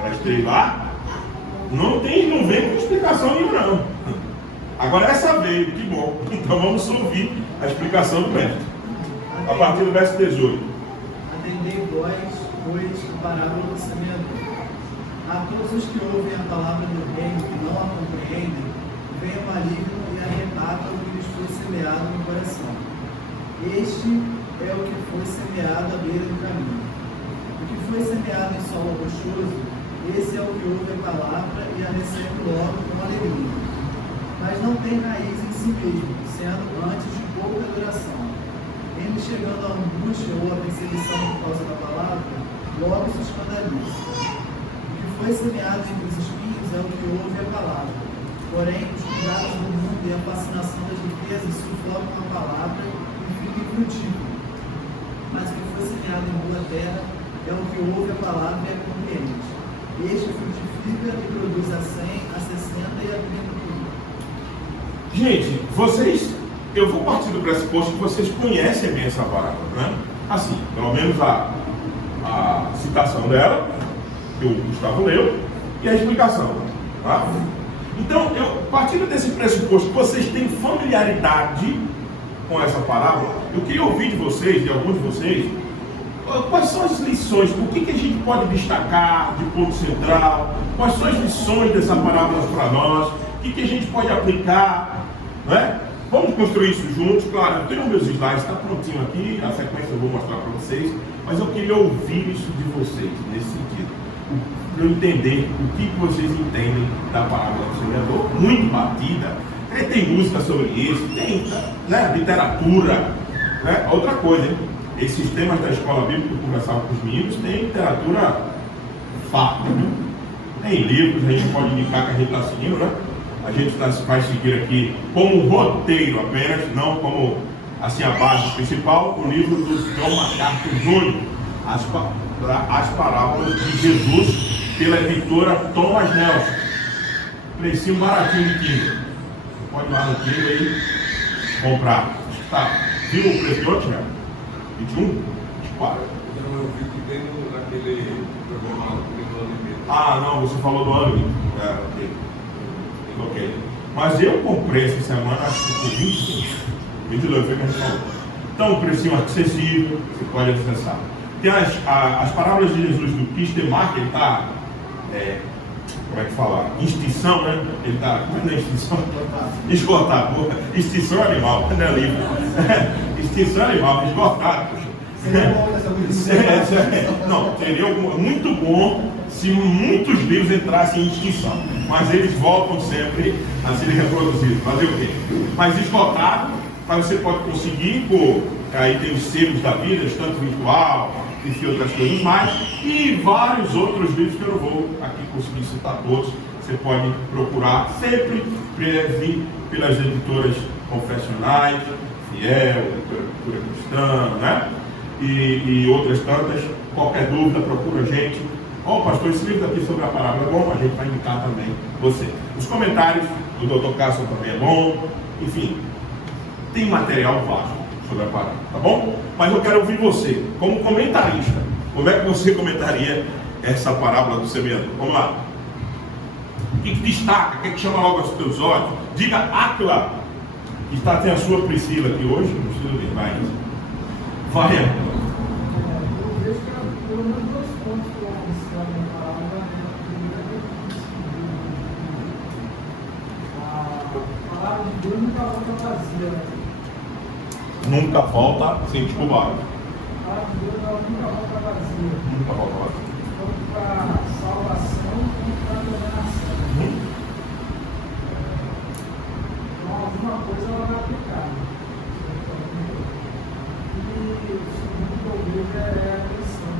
das 3 lá, não vem com explicação nenhuma não. Agora essa veio, que bom. Então vamos ouvir a explicação do mestre. A partir do verso 18. Atendei vós, pois, a parábola do semeador. A todos os que ouvem a palavra do reino e não a compreendem, vem o maligno e arrebata o que lhes foi semeado no coração. Este é o que foi semeado à beira do caminho. O que foi semeado em solo rochoso, esse é o que ouve a palavra e a recebe logo com alegria. Mas não tem raiz em si mesmo, sendo antes de pouca duração. Ele chegando à angústia ou à perseguição por causa da palavra, logo se escandaliza. O que foi semeado entre os espinhos é o que ouve a palavra. Porém, os cuidados do mundo e a fascinação das riquezas sufocam a palavra e fica infrutífero. Mas o que foi semeado em boa terra é o que ouve a palavra e a compreende. Este frutifica e produz a 100, a 60 e a 30 por um. Gente, eu vou partir do pressuposto que vocês conhecem bem essa parábola, né? Assim, pelo menos a citação dela, que o Gustavo leu, e a explicação, tá? Então, partindo desse pressuposto que vocês têm familiaridade com essa parábola, eu queria ouvir de vocês, de alguns de vocês, quais são as lições, o que a gente pode destacar de ponto central, quais são as lições dessa parábola para nós, o que a gente pode aplicar, né? Vamos construir isso juntos. Claro, eu tenho meus slides, está prontinho aqui, a sequência eu vou mostrar para vocês, mas eu queria ouvir isso de vocês, nesse sentido, para eu entender o que vocês entendem da parábola do semeador, muito batida, tem música sobre isso, tem, né, literatura, né? Outra coisa, hein? Esses temas da escola bíblica que eu conversava com os meninos, tem literatura fato, né? Tem livros, a gente pode indicar que a gente está seguindo, né? A gente vai seguir aqui como roteiro apenas, não como assim a base principal, o livro do John MacArthur Jr., As Parábolas de Jesus, pela editora Thomas Nelson. Precinho baratinho de Kindle. Você pode ir lá no Kindle e comprar. Tá. Viu o preço de ontem, né? 21? 24. Não, eu vi que tem naquele programa do alimento. Ah, não, você falou do ano. Ok. Mas eu comprei essa semana, acho que por 22 foi que a gente falou. Então, o precinho acessível, você pode acessar. Tem as parábolas de Jesus do Kistemark, ele está, como é que fala? Extinção, né? Ele está, como é extinção? Esgotado. Extinção animal, não é livro. Extinção animal, esgotado, poxa. Seria bom essa música. Não, seria muito bom se muitos livros entrassem em extinção, mas eles voltam sempre a serem reproduzidos. Fazer o quê? Mas esgotado, mas você pode conseguir aí tem os selos da vida, tanto virtual, enfim, outras coisas mais, e vários outros livros que eu não vou aqui conseguir citar todos. Você pode procurar sempre pelas editoras confessionais, Fiel, Editora Cristã, né? E outras tantas. Qualquer dúvida, procura a gente. Ó, pastor, esse livro aqui sobre a parábola é bom, a gente vai indicar também você. Os comentários do Dr. Cássio também é bom. Enfim, tem material vasto sobre a parábola, tá bom? Mas eu quero ouvir você, como comentarista. Como é que você comentaria essa parábola do semeador? Vamos lá. O que destaca? O que chama logo aos teus olhos? Diga Atla, que tem a sua Priscila aqui hoje, não precisa ver mais. Vai, Eu vejo que pelo menos 2 pontos que eu observo na palavra. A palavra de Deus nunca volta vazia, né? Nunca volta sem desculpar. A palavra de Deus ela nunca volta vazia. Nunca volta vazia. Tanto para salvação quanto para condenação. Então, alguma coisa ela vai aplicar. E o segundo que eu vejo é a atenção.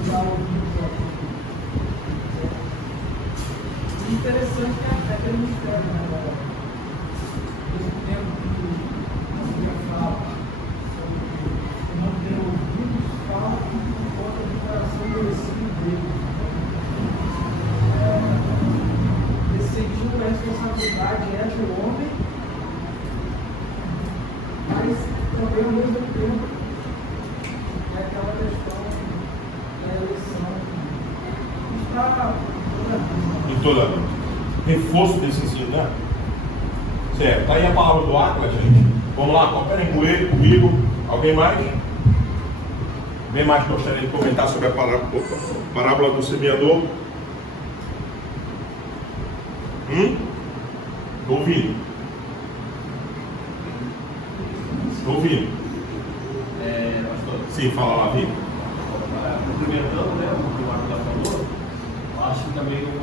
Usar o vídeo aqui. Interessante que até que ele me escreve, né, galera? Ao mesmo tempo que a Bíblia fala sobre não ter ouvidos, fala que por conta do coração endurecido dele. Nesse sentido, a responsabilidade é do homem, mas também ao mesmo tempo é aquela questão da eleição. toda reforço desse ensino, né? Certo, tá aí a palavra do Áquila, gente. Vamos lá, cooperem com ele, comigo. Alguém mais? Alguém mais gostaria de comentar sobre a parábola do semeador? Estou ouvindo. Estou ouvindo. Pastor, Sim, fala lá, Vitor. complementando, né, o que o Marco falou, acho que também um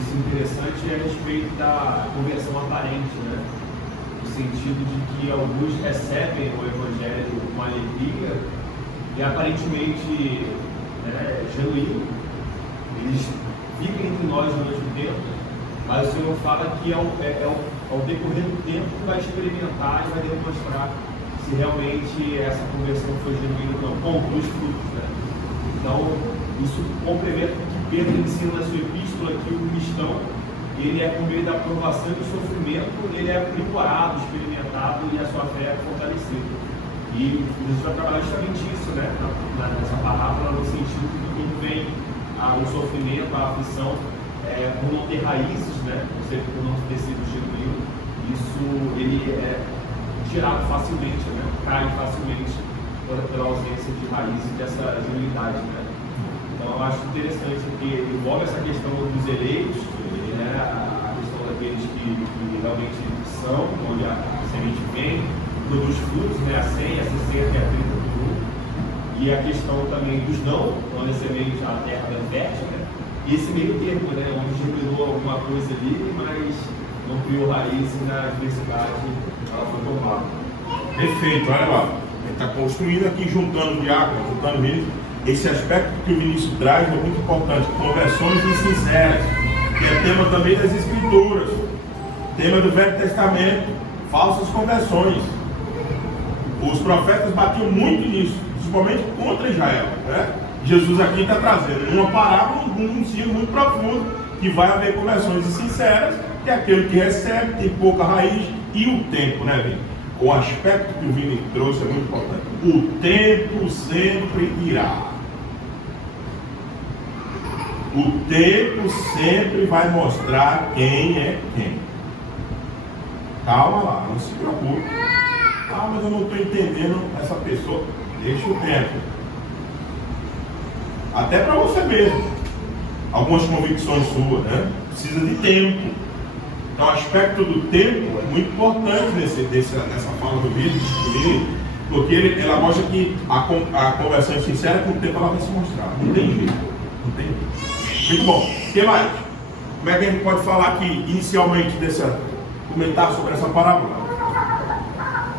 ensino interessante é a respeito da conversão aparente, né? No sentido de que alguns recebem o Evangelho com alegria e aparentemente, né, genuíno. Eles ficam entre nós durante o tempo, mas o Senhor fala que ao decorrer do tempo que vai experimentar e vai demonstrar se realmente essa conversão foi genuína ou não, com os frutos, né? Então, isso complementa o que Pedro ensina na sua epístola, que o cristão, ele é por meio da provação e do sofrimento, ele é aprimorado, experimentado e a sua fé é fortalecida. E Jesus vai trabalhar justamente isso, né? Nessa parábola, no sentido de que quando vem o sofrimento, a aflição, por não ter raízes, né? Ou seja, por não ter sido genuíno, isso ele é tirado facilmente, né? Cai facilmente pela ausência de raízes dessa genuinidade, né? Então eu acho interessante porque envolve essa questão dos eleitos, né? A questão daqueles que realmente são, onde a semente vem, produz frutos, né? A 100, a 60 e a 30 por 1. E a questão também dos não, onde a semente, a terra é fértil, né? E esse meio termo, né? Onde germinou alguma coisa ali, mas não criou raiz e na diversidade ela foi tomada. Perfeito, olha lá. Ele está construindo aqui, juntando diácono, juntando ministro. Esse aspecto que o Vinícius traz é muito importante. Conversões insinceras, que é tema também das Escrituras, tema do Velho Testamento, falsas conversões. Os profetas batiam muito nisso, principalmente contra Israel, né? Jesus aqui está trazendo uma parábola, um ensino muito profundo, que vai haver conversões insinceras, que é aquele que recebe, tem pouca raiz, e o tempo, né, Vini? O aspecto que o Vini trouxe é muito importante. O tempo sempre irá. O tempo sempre vai mostrar quem é quem. Calma lá, não se preocupe. Ah, mas eu não estou entendendo essa pessoa. Deixa o tempo. Até para você mesmo. Algumas convicções suas, né? Precisa de tempo. Então, o aspecto do tempo é muito importante nessa fala do vídeo, porque ela mostra que a conversão é sincera, com o tempo ela vai se mostrar. Não tem jeito. Não tem jeito. Muito bom. O que mais? Como é que a gente pode falar aqui, inicialmente, comentar sobre essa parábola?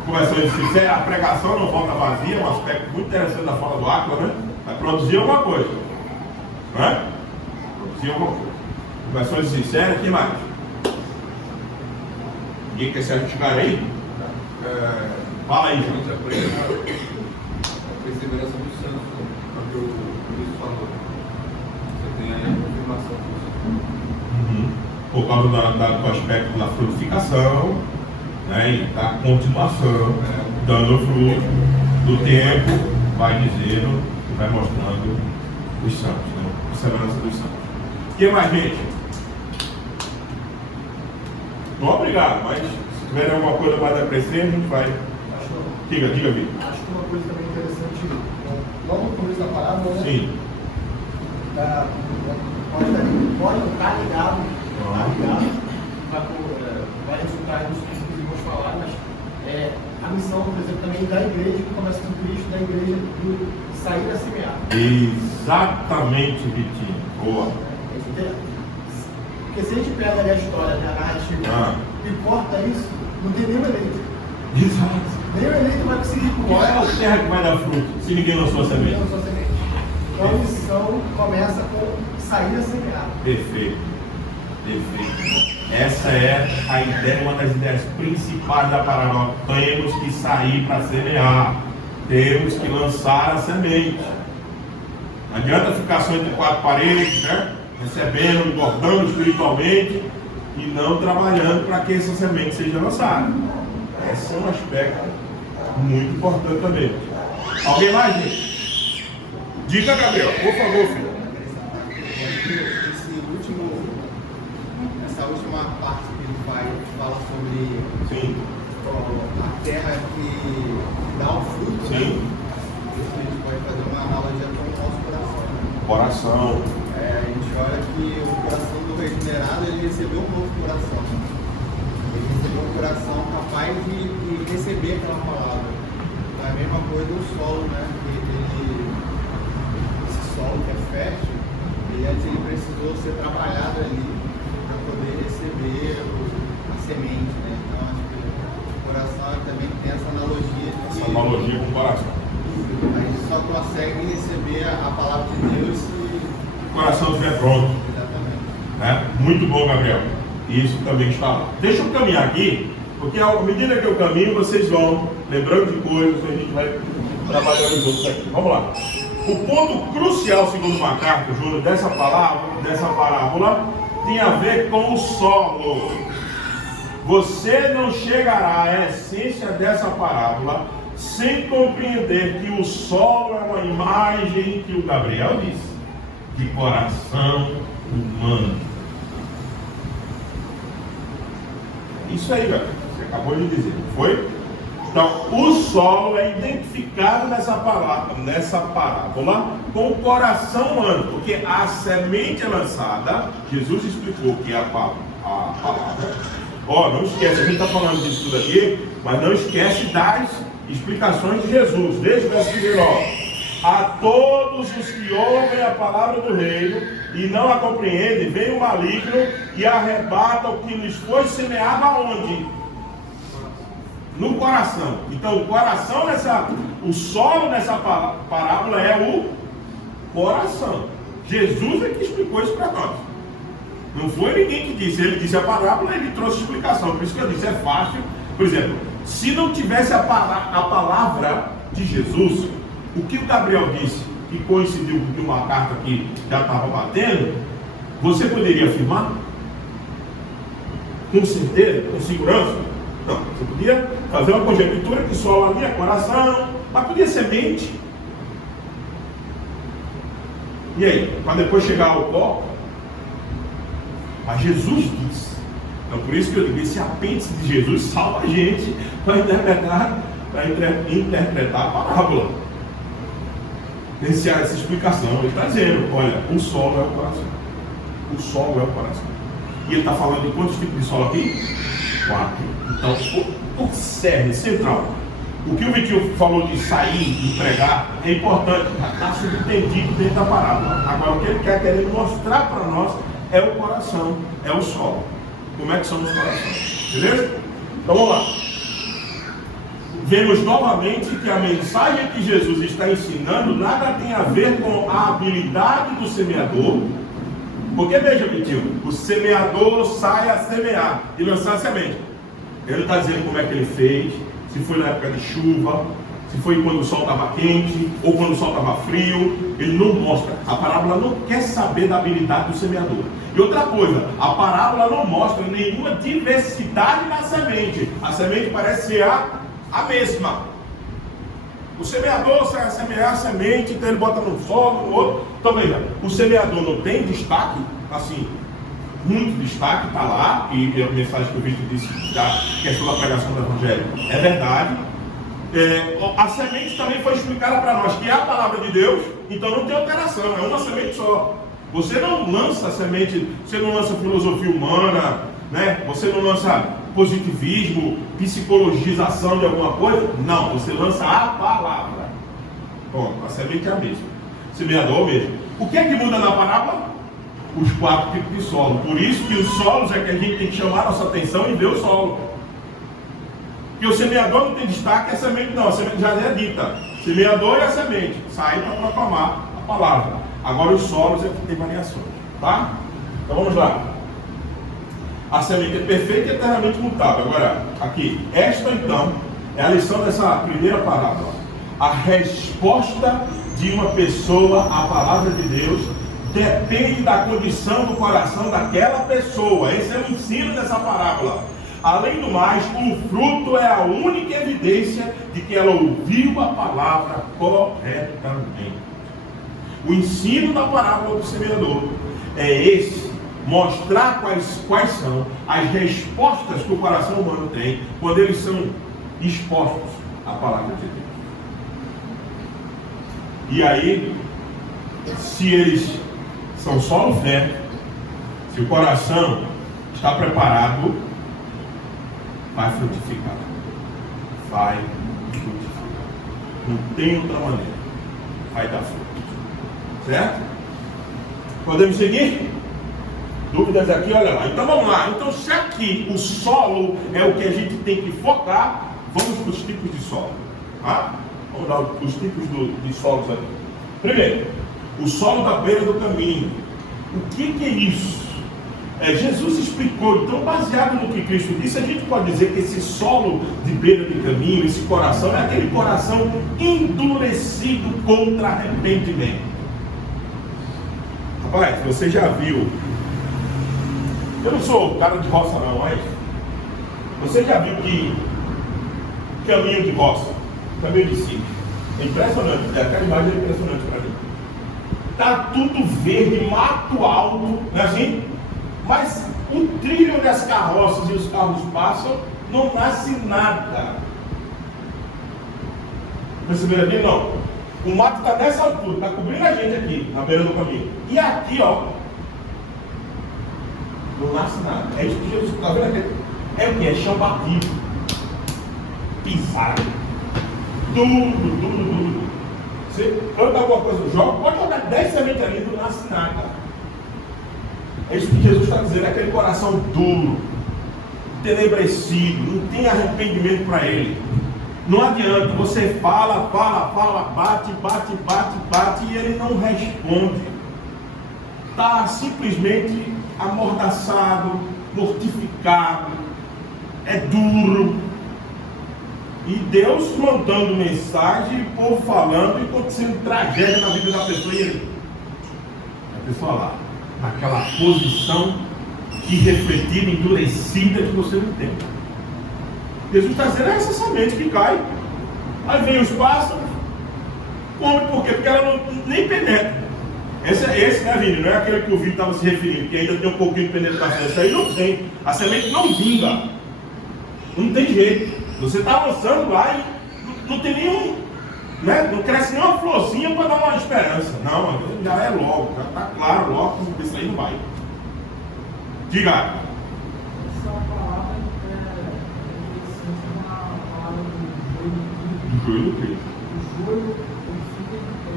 Conversão sincera, a pregação não volta vazia, um aspecto muito interessante da fala do Áquila, né? Vai produzir alguma coisa. Não é? Produzir alguma coisa. Conversões sinceras, o que mais? Ninguém quer se ajudar aí? Fala aí, gente. A perseverança dos santos, né? É o que o Cristo falou. Você tem aí a confirmação disso. Por causa do aspecto da frutificação, né? E da continuação, dando fruto do tempo, vai dizendo, vai mostrando os santos, né? A perseverança dos santos. O que mais, gente? Não, obrigado, mas se tiver alguma coisa mais a crescer, a gente vai. Diga, Vitor. Acho que uma coisa também interessante, logo no começo da parábola, né? Sim. Pode não estar ligado, vai resultar nisso que os irmãos falaram, mas a missão, por exemplo, também da igreja, que começa com Cristo, da igreja de sair a semear. Exatamente, Vitinho. Boa. Porque se a gente pega ali a história, né, a narrativa, e corta isso, não tem nenhum eleito. Exato. Nenhum eleito vai conseguir Qual é a terra que vai dar fruto se ninguém lançou a semente? Então a missão começa com sair a semear. Perfeito. Essa é a ideia, uma das ideias principais da parábola. Temos que sair para semear. Temos que lançar a semente. Não adianta ficar só entre quatro paredes, né? Recebendo, engordando espiritualmente e não trabalhando para que essa semente seja lançada. Esse é um aspecto muito importante também. Alguém mais, gente? Diga, Gabriel, por favor, filho. Esse essa última parte que ele fala sobre Sim, a terra que dá o fruto, né? sim. Isso a gente pode fazer uma analogia com o nosso coração, né? Coração. A gente olha que o coração do regenerado, ele recebeu um novo coração, né? Ele recebeu um coração capaz de receber aquela palavra. É a mesma coisa do solo, né? Esse solo que é fértil, ele precisou ser trabalhado ali para poder receber a semente, né? Então acho que o coração também tem essa analogia. Essa analogia com o coração. A gente só consegue receber a palavra de Deus se O coração estiver pronto. exatamente. Né? Muito bom, Gabriel. Isso também está lá. Deixa eu caminhar aqui, porque à medida que eu caminho, vocês vão lembrando de coisas, a gente vai trabalhando os outros aqui. Vamos lá. O ponto crucial, segundo MacArthur, Júnior, dessa parábola, tem a ver com o solo. Você não chegará à essência dessa parábola sem compreender que o solo é uma imagem que o Gabriel disse, de coração humano. Isso aí, galera, você acabou de dizer, não foi? Então, o solo é identificado nessa parábola com o coração humano, porque a semente é lançada, Jesus explicou que é a palavra. Não esquece, a gente está falando disso tudo aqui, mas não esquece das explicações de Jesus. Veja o verso 19. A todos os que ouvem a palavra do reino e não a compreendem, vem o maligno e arrebata o que lhes foi semeado aonde? No coração. Então o coração o solo nessa parábola é o coração. Jesus é que explicou isso para nós. Não foi ninguém que disse. Ele disse a parábola, ele trouxe explicação. Por isso que eu disse, é fácil. Por exemplo, se não tivesse a palavra de Jesus, o que o Gabriel disse, que coincidiu com uma carta que já estava batendo, você poderia afirmar? Com certeza? Com segurança? Não, você podia fazer uma conjectura que só ali é coração, mas podia ser mente. E aí? Para depois chegar ao copo? Mas Jesus disse. Então por isso que eu digo, esse apêndice de Jesus salva a gente para interpretar a parábola. Essa explicação, ele está dizendo, olha, o solo é o coração. O solo é o coração. E ele está falando de quantos tipos de solo aqui? 4. Então, o cerne central. O que o Vitinho falou de sair e pregar é importante, está subentendido dentro da parábola. Agora, o que ele quer querer mostrar para nós é o coração, é o solo. Como é que são os corações? Beleza? Então vamos lá. Vemos novamente que a mensagem que Jesus está ensinando nada tem a ver com a habilidade do semeador. Porque veja, Vitinho, o semeador sai a semear e lançar a semente. Ele não está dizendo como é que ele fez, se foi na época de chuva, se foi quando o sol estava quente ou quando o sol estava frio. Ele não mostra. A parábola não quer saber da habilidade do semeador. E outra coisa, a parábola não mostra nenhuma diversidade na semente. A semente parece ser a mesma. O semeador sai a semear a semente, então ele bota no solo, no outro. Então veja, o semeador não tem destaque, assim, muito destaque, está lá, e a mensagem que o Victor disse da questão da pregação do Evangelho é verdade. A semente também foi explicada para nós, que é a palavra de Deus, então não tem alteração, é uma semente só. Você não lança semente, você não lança filosofia humana, né? Você não lança positivismo, psicologização de alguma coisa. Não, você lança a palavra. Bom, a semente é a mesma. Semeador mesmo. O que é que muda na parábola? Os 4 tipos de solo. Por isso que os solos é que a gente tem que chamar a nossa atenção e ver o solo. Porque o semeador não tem destaque, a semente não. A semente já é dita. Semeador e a semente. Sai para proclamar a palavra. Agora os solos é que tem variações. Tá? Então vamos lá. A semente é perfeita e eternamente mutável. Agora, aqui, esta então é a lição dessa primeira parábola. A resposta de uma pessoa à palavra de Deus depende da condição do coração daquela pessoa. Esse é o ensino dessa parábola. Além do mais, o fruto é a única evidência de que ela ouviu a palavra corretamente. O ensino da parábola do semeador é esse. mostrar quais são as respostas que o coração humano tem quando eles são expostos à palavra de Deus. E aí, se eles são solo fértil, se o coração está preparado, vai frutificar. Vai frutificar. Não tem outra maneira. Vai dar fruto. Certo? Podemos seguir? Dúvidas aqui? Olha lá. Então vamos lá. Então, se aqui o solo é o que a gente tem que focar, vamos para os tipos de solo. Tá? Vamos dar os tipos de solos aqui. Primeiro, o solo da beira do caminho. O que é isso? Jesus explicou. Então, baseado no que Cristo disse, a gente pode dizer que esse solo de beira de caminho, esse coração, é aquele coração endurecido contra arrependimento. Rapaz, você já viu? Eu não sou cara de roça não, mas você já viu que caminho de roça, caminho de sítio, é impressionante, aquela imagem é impressionante para mim. Tá tudo verde, mato alto, não é assim? Mas o trilho onde as carroças e os carros passam, não nasce nada. Perceberam bem? Não. O mato está nessa altura, está cobrindo a gente aqui, na beira do caminho. E aqui, ó, não nasce nada. É isso que Jesus está vendo aqui. É o que? É chão batido. Pisado. Duro. Você canta alguma coisa, pode jogar 10 sementes ali, não nasce nada. É isso que Jesus está dizendo, é aquele coração duro, tenebrecido, não tem arrependimento para ele. Não adianta, você fala, bate e ele não responde. Está simplesmente amordaçado, mortificado, é duro. E Deus mandando mensagem, o povo falando e acontecendo tragédia na vida da pessoa. E ele, a pessoa lá, naquela posição irrefletida, endurecida que você não tem. Jesus está dizendo, é essa semente que cai. Aí vem os pássaros, come por quê? Porque ela nem penetra. Esse, né, Vini? Não é aquele que o Vini estava se referindo, que ainda tem um pouquinho de penetração. Isso aí não tem. A semente não vinga. Não tem jeito. Você está avançando lá e não tem nenhum, né? Não cresce nenhuma florzinha para dar uma esperança. Não, já é logo, já está claro logo que isso aí não vai. Diga. Essa palavra é uma palavra do joio do Cristo. Do joio do Cristo.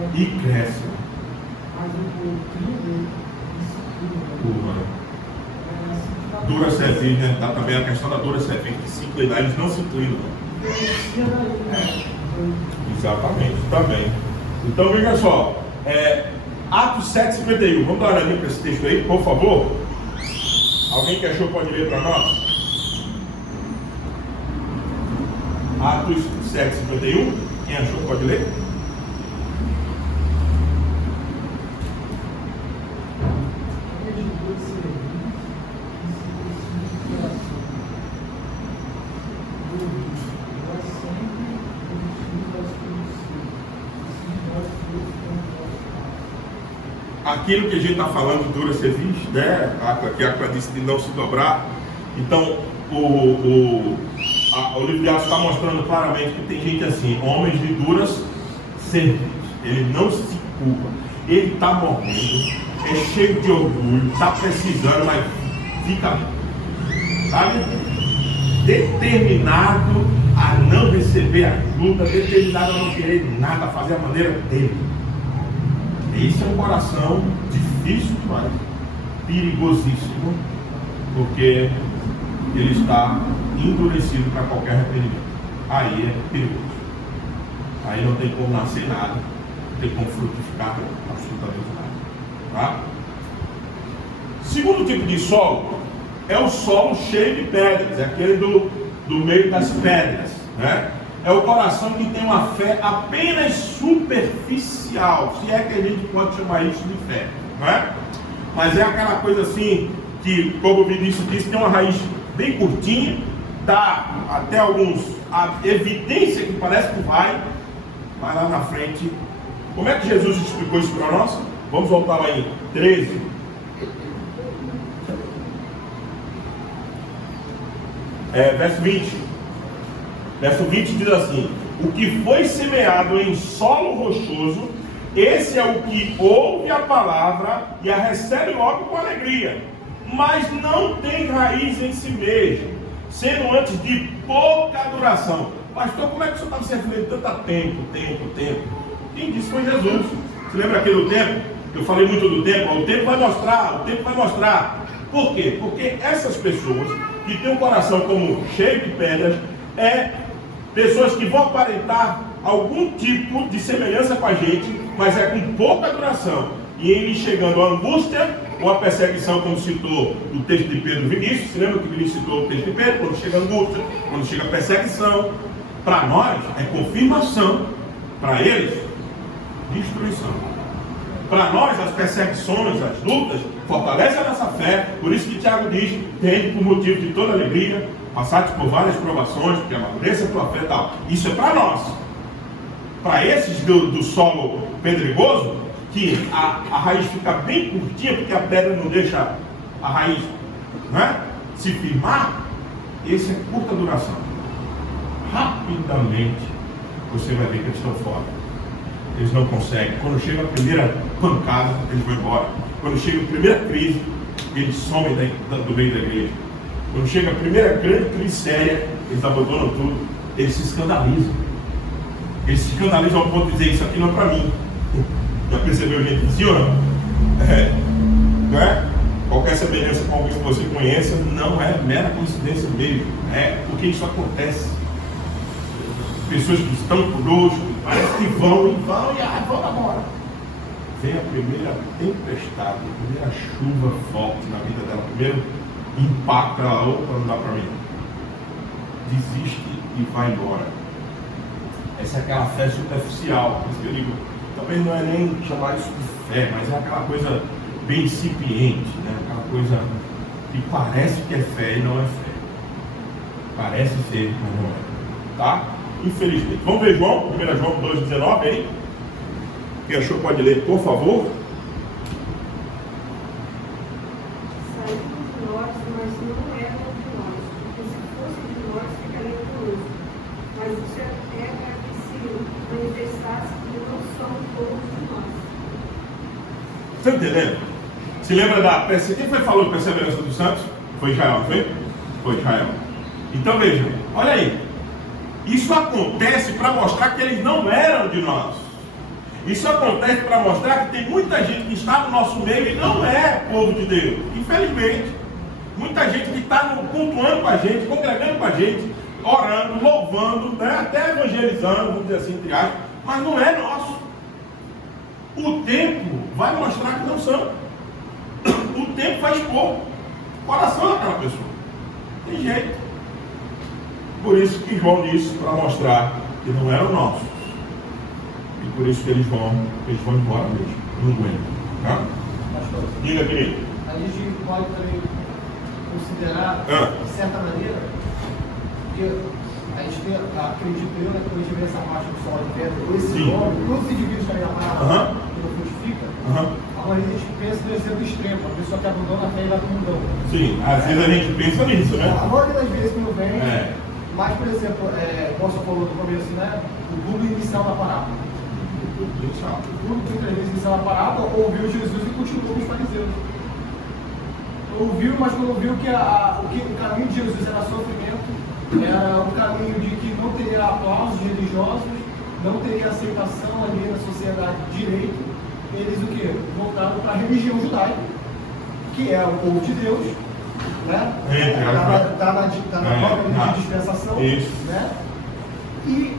O joio ele fica E cresce. Mas o trilho dele se curva. Dura servir, né? Dá também a questão da dura servir, que se inclinar, eles não se inclinam. Exatamente, também. Então veja só, Atos 7:51, vamos dar uma olhadinha para esse texto aí, por favor. Alguém que achou pode ler para nós? Atos 7:51, quem achou pode ler? Aquilo que a gente está falando dura serviço, né? Que a Clara disse de não se dobrar. Então, o livro de Atos está mostrando claramente que tem gente assim, homens de duras serviços. Ele não se culpa. Ele está morrendo, é cheio de orgulho, está precisando, mas fica, sabe? Determinado a não receber ajuda, determinado a não querer nada, fazer a maneira dele. Esse é um coração difícil demais, perigosíssimo, porque ele está endurecido para qualquer arrependimento. Aí é perigoso. Aí não tem como nascer nada, não tem como frutificar absolutamente nada. Tá? Segundo tipo de solo é o solo cheio de pedras, é aquele do meio das pedras, né? É o coração que tem uma fé apenas superficial, se é que a gente pode chamar isso de fé, não é? Mas é aquela coisa assim, que, como o Vinícius disse, tem uma raiz bem curtinha, dá até a evidência que parece que vai lá na frente. Como é que Jesus explicou isso para nós? Vamos voltar lá em 13. verso 20. Verso 20 diz assim: o que foi semeado em solo rochoso, esse é o que ouve a palavra e a recebe logo com alegria, mas não tem raiz em si mesmo, sendo antes de pouca duração. Pastor, como é que o senhor está se referindo tanto tempo? Quem disse foi Jesus. Você lembra aquele do tempo? Eu falei muito do tempo. O tempo vai mostrar. Por quê? Porque essas pessoas que têm um coração como cheio de pedras, pessoas que vão aparentar algum tipo de semelhança com a gente, mas é com pouca duração. E eles chegando à angústia ou à perseguição, como citou o texto de Pedro Vinícius. Você lembra que Vinícius citou o texto de Pedro? Quando chega a angústia, quando chega a perseguição. Para nós é confirmação, para eles, destruição. Para nós, as perseguições, as lutas, fortalecem a nossa fé. Por isso que Tiago diz: tende por motivo de toda alegria, passaste por várias provações, porque amadureça a tua fé e tal. Isso é para nós. Para esses do solo pedregoso, que a raiz fica bem curtinha, porque a pedra não deixa a raiz, né, se firmar, esse é curta duração. Rapidamente você vai ver que eles estão fora. Eles não conseguem. Quando chega a primeira pancada, eles vão embora. Quando chega a primeira crise, eles somem do meio da igreja. Quando chega a primeira grande crise séria, eles abandonam tudo. Eles se escandalizam. Eles se escandalizam ao ponto de dizer: isso aqui não é para mim. Já percebeu, gente? Sim ou não? Não é? Qualquer semelhança com alguém que você conheça não é mera coincidência mesmo. É porque isso acontece. Pessoas que estão conosco, parece que vão embora. Vem a primeira tempestade, a primeira chuva forte na vida dela, o primeiro impacto, ela, opa, não dá para mim. Desiste e vai embora. Essa é aquela fé superficial. Por isso que eu digo, talvez não é nem chamar isso de fé, mas é aquela coisa bem incipiente, né? Aquela coisa que parece que é fé e não é fé. Parece ser, mas não é. Tá? Infelizmente. Vamos ver João, 1 João 2,19 aí. Quem achou pode ler, por favor. Saímos de nós, mas não eram de nós, porque se fosse de nós, ficaria conosco. Mas isso é para que se manifestasse que não são todos de nós. Está entendendo? Se lembra da perseverança? Quem foi que falou de perseverança dos santos? Foi Israel, não foi? Foi Israel. Então vejam, olha aí. Isso acontece para mostrar que eles não eram de nós. Isso acontece para mostrar que tem muita gente que está no nosso meio e não é povo de Deus. Infelizmente. Muita gente que está cultuando com a gente, congregando com a gente, orando, louvando, né? Até evangelizando, vamos dizer assim, entre aspas, mas não é nosso. O tempo vai mostrar que não são. O tempo vai expor o coração daquela pessoa. Tem jeito. Por isso que João disse, para mostrar que não eram nossos. E por isso que eles vão embora mesmo. Não aguentam. Tá? Diga, querido. A gente pode também considerar, de certa maneira, que a gente tem, acredito eu, né, quando a gente vê essa parte do solo de pedra, esse nome, todos os indivíduos que a palavra que não frutifica, a gente pensa no exemplo extremo, a pessoa que abandona a fé e vai para o mundão. Sim, às vezes a gente pensa nisso, né? A maioria das vezes quando vem, mas, por exemplo, como você falou no começo, né, o público inicial da parábola. O público muitas vezes inicial da parábola ouviu Jesus e continuou com os fariseus. Ouviu, mas quando viu que o caminho de Jesus era sofrimento, era um caminho de que não teria aplausos religiosos, não teria aceitação ali na sociedade de direito, eles o quê? Voltaram para a religião judaica, que é o povo de Deus, né? Está na própria dispensação, né? E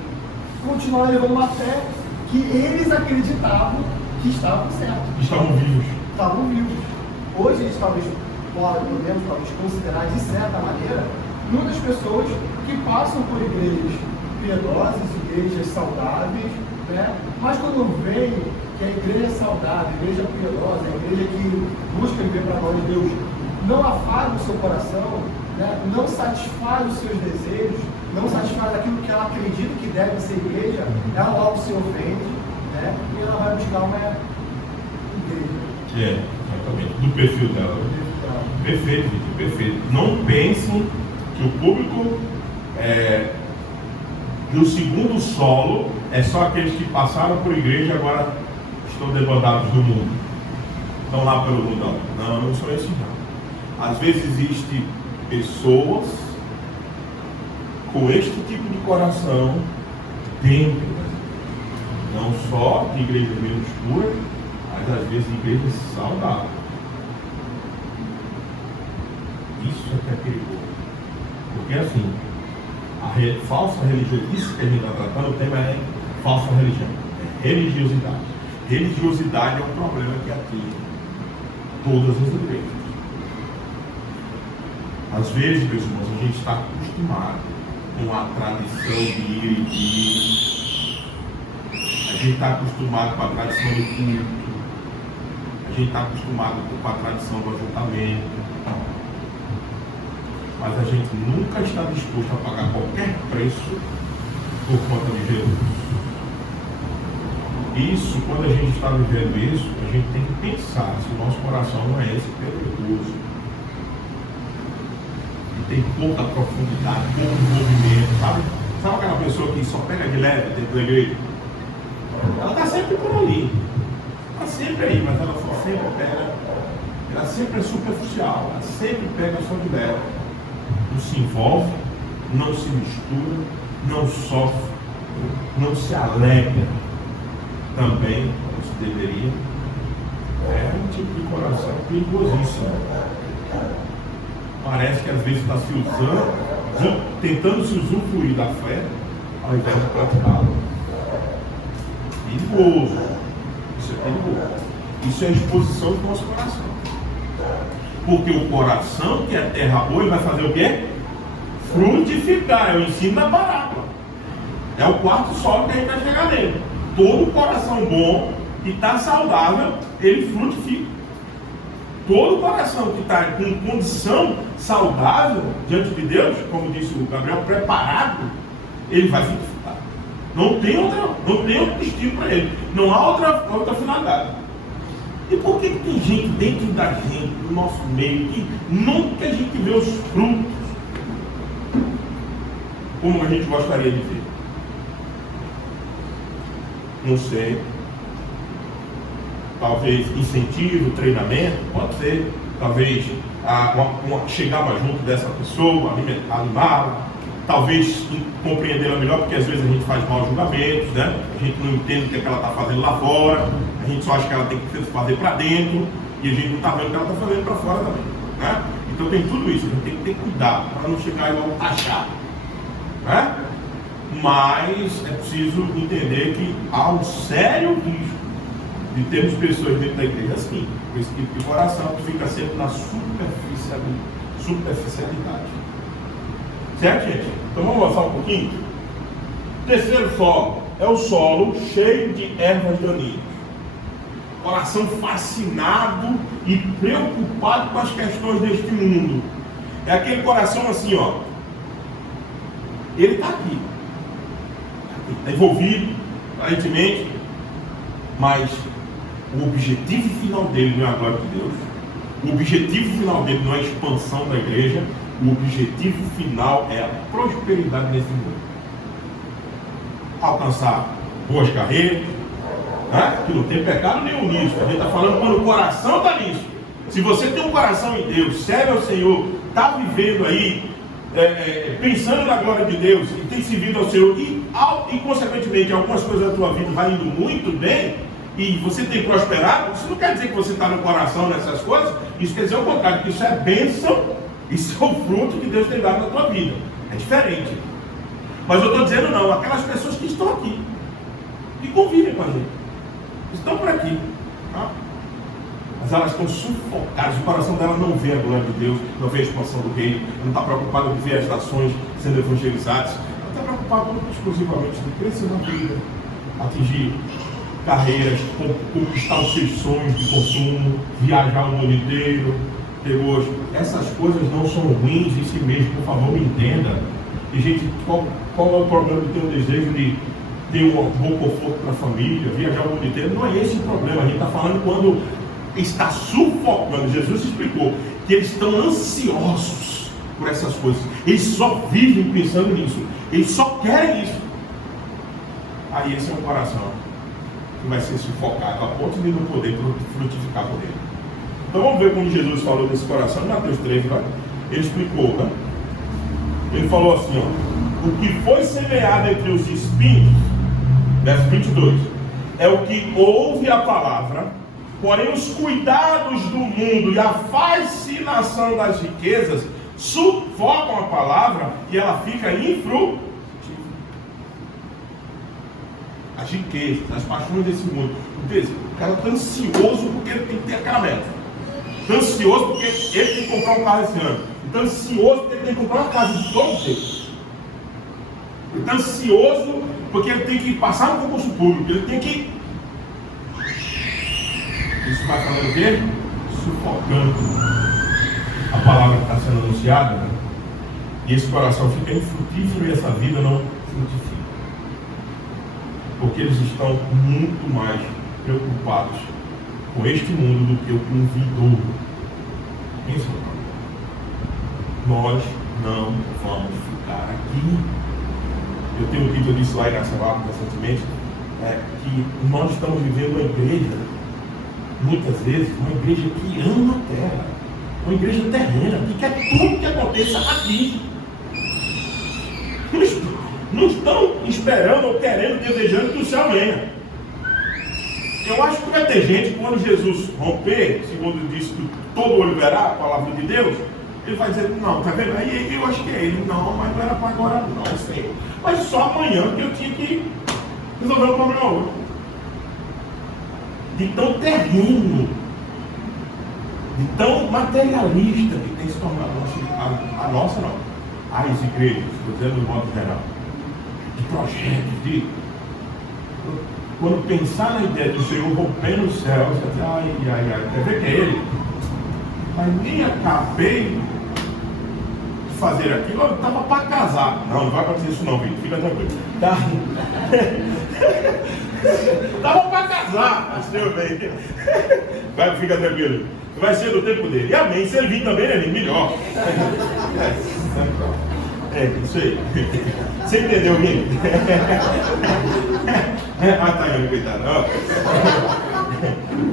continuaram levando uma fé que eles acreditavam que estavam certos. Estavam vivos. Hoje eles podemos considerar, de certa maneira, muitas pessoas que passam por igrejas piedosas, igrejas saudáveis, né? Mas quando veem que a igreja é saudável, a igreja piedosa, a igreja que busca viver para a glória de Deus, não afaga o seu coração, né? Não satisfaz os seus desejos, não satisfaz aquilo que ela acredita que deve ser igreja, ela logo se ofende, né? E ela vai buscar uma igreja. Exatamente. Do perfil dela. Perfeito, Victor, perfeito. Não pensem que o público do segundo solo é só aqueles que passaram por igreja e agora estão debandados do mundo. Estão lá pelo mundo. Não, não são esses não. Às vezes existem pessoas com este tipo de coração dentro, não só de igrejas menos puras, mas às vezes igrejas saudáveis. Isso é que é perigoso. Porque assim, a falsa religião, isso que a gente está tratando, o tema é falsa religião, é religiosidade. Religiosidade é um problema que atinge todas as igrejas. Às vezes, meus irmãos, a gente está acostumado com a tradição de ir e vir, a gente está acostumado com a tradição do culto, a gente está acostumado com a tradição do ajuntamento, mas a gente nunca está disposto a pagar qualquer preço por conta de Jesus. Isso, quando a gente está vivendo isso, a gente tem que pensar se o nosso coração não é esse perigoso. E tem pouca profundidade, pouco envolvimento, sabe? Sabe aquela pessoa que só pega de leve dentro da igreja? Ela está sempre por ali. Está sempre aí, mas ela só sempre pega. Ela sempre é superficial, ela sempre pega só de leve. Não se envolve, não se mistura, não sofre, não se alegra também, como se deveria. É um tipo de coração perigosíssimo. Parece que às vezes está se usando, tentando se usufruir da fé, ao invés de praticá-la. Perigoso. Isso é perigoso. Isso é a exposição do nosso coração. Porque o coração, que é terra boa, ele vai fazer o quê? Frutificar. É o ensino da parábola. É o quarto solo que a gente vai chegar nele. Todo coração bom, que está saudável, ele frutifica. Todo coração que está com condição saudável diante de Deus, como disse o Gabriel, preparado, ele vai frutificar. Não tem outro destino para ele. Não há outra finalidade. E por que tem gente dentro da gente, do nosso meio, que nunca a gente vê os frutos como a gente gostaria de ver? Não sei. Talvez incentivo, treinamento, pode ser. Talvez chegar mais junto dessa pessoa, animá-la. Talvez compreendê-la melhor, porque às vezes a gente faz maus julgamentos, né? A gente não entende o que ela está fazendo lá fora, a gente só acha que ela tem que fazer para dentro, e a gente não está vendo o que ela está fazendo para fora também, né? Então tem tudo isso, a gente tem que ter cuidado para não chegar e logo taxar, né? Mas é preciso entender que há um sério risco de termos pessoas dentro da igreja assim, com esse tipo de coração que fica sempre na superficialidade. Certo, gente? Então vamos avançar um pouquinho. Terceiro solo é o solo cheio de ervas daninhas. Coração fascinado e preocupado com as questões deste mundo. É aquele coração assim, ó. Ele está aqui. Está envolvido, aparentemente, mas o objetivo final dele não é a glória de Deus. O objetivo final dele não é a expansão da igreja. O objetivo final é a prosperidade nesse mundo. Alcançar boas carreiras, né? Que não tem pecado nenhum nisso. A gente está falando quando o coração está nisso. Se você tem um coração em Deus, serve ao Senhor, está vivendo aí, pensando na glória de Deus, e tem servido ao Senhor, e consequentemente algumas coisas da tua vida vai indo muito bem, e você tem prosperado, isso não quer dizer que você está no coração nessas coisas, isso quer dizer o contrário, que isso é bênção. Isso é o fruto que Deus tem dado na tua vida. É diferente. Mas eu estou dizendo não, aquelas pessoas que estão aqui, que convivem com a gente, estão por aqui, tá? Mas elas estão sufocadas, o coração dela não vê a glória de Deus, não vê a expansão do reino, não está preocupada de ver as nações sendo evangelizadas, ela está preocupada exclusivamente de crescer na vida, atingir carreiras, conquistar os seus sonhos de consumo, viajar o mundo inteiro. Hoje, essas coisas não são ruins em si mesmo, por favor, me entenda. E, gente, qual é o problema de ter o desejo de ter um bom conforto para a família, viajar o mundo inteiro? Não é esse o problema. A gente está falando quando está sufocando. Jesus explicou que eles estão ansiosos por essas coisas. Eles só vivem pensando nisso. Eles só querem isso. Aí esse é um coração que vai ser sufocado a ponto de não poder frutificar por ele. Então vamos ver como Jesus falou desse coração em Mateus 3, né? Ele explicou, né? Ele falou assim, ó: o que foi semeado entre os espinhos, verso 22, é o que ouve a palavra, porém os cuidados do mundo e a fascinação das riquezas sufocam a palavra e ela fica infrutífera. As riquezas, as paixões desse mundo. O cara está ansioso porque ele tem que ter aquela meta. Está ansioso porque ele tem que comprar um carro esse ano. Está ansioso porque ele tem que comprar uma casa de todo jeito. Ele está ansioso porque ele tem que passar no concurso público. Ele tem que... Isso vai falando o quê? Sufocando a palavra que está sendo anunciada, né? E esse coração fica infrutífero e essa vida não frutifica. Porque eles estão muito mais preocupados com este mundo do que o com o vindouro. Pensa, nós não vamos ficar aqui. Eu tenho um vídeo disso lá em Gaçabá recentemente, que nós estamos vivendo uma igreja, muitas vezes, uma igreja que ama a terra, uma igreja terrena, que quer tudo que aconteça aqui. Não estão esperando ou querendo, desejando que o céu venha. Eu acho que vai ter gente, quando Jesus romper, segundo diz que todo olho verá a palavra de Deus, ele vai dizer: não, tá vendo? Aí eu acho que é ele. Não, mas não era para agora, não, Senhor. Mas só amanhã que eu tinha que resolver o problema hoje. De tão terreno, de tão materialista que tem se tornado a nossa, não. As igrejas, estou dizendo de modo geral, de projetos, quando pensar na ideia do Senhor rompendo os céus, você diz: ai, quer ver que é ele? Mas nem acabei de fazer aquilo, eu estava para casar. Não vai acontecer isso não, filho, fica tranquilo. Estava para casar, Senhor bem. Vai, fica tranquilo. Vai ser do tempo dele. E amém. Se ele vir também, ele melhor. Isso aí. Você entendeu, Vini? Tá indo, coitado.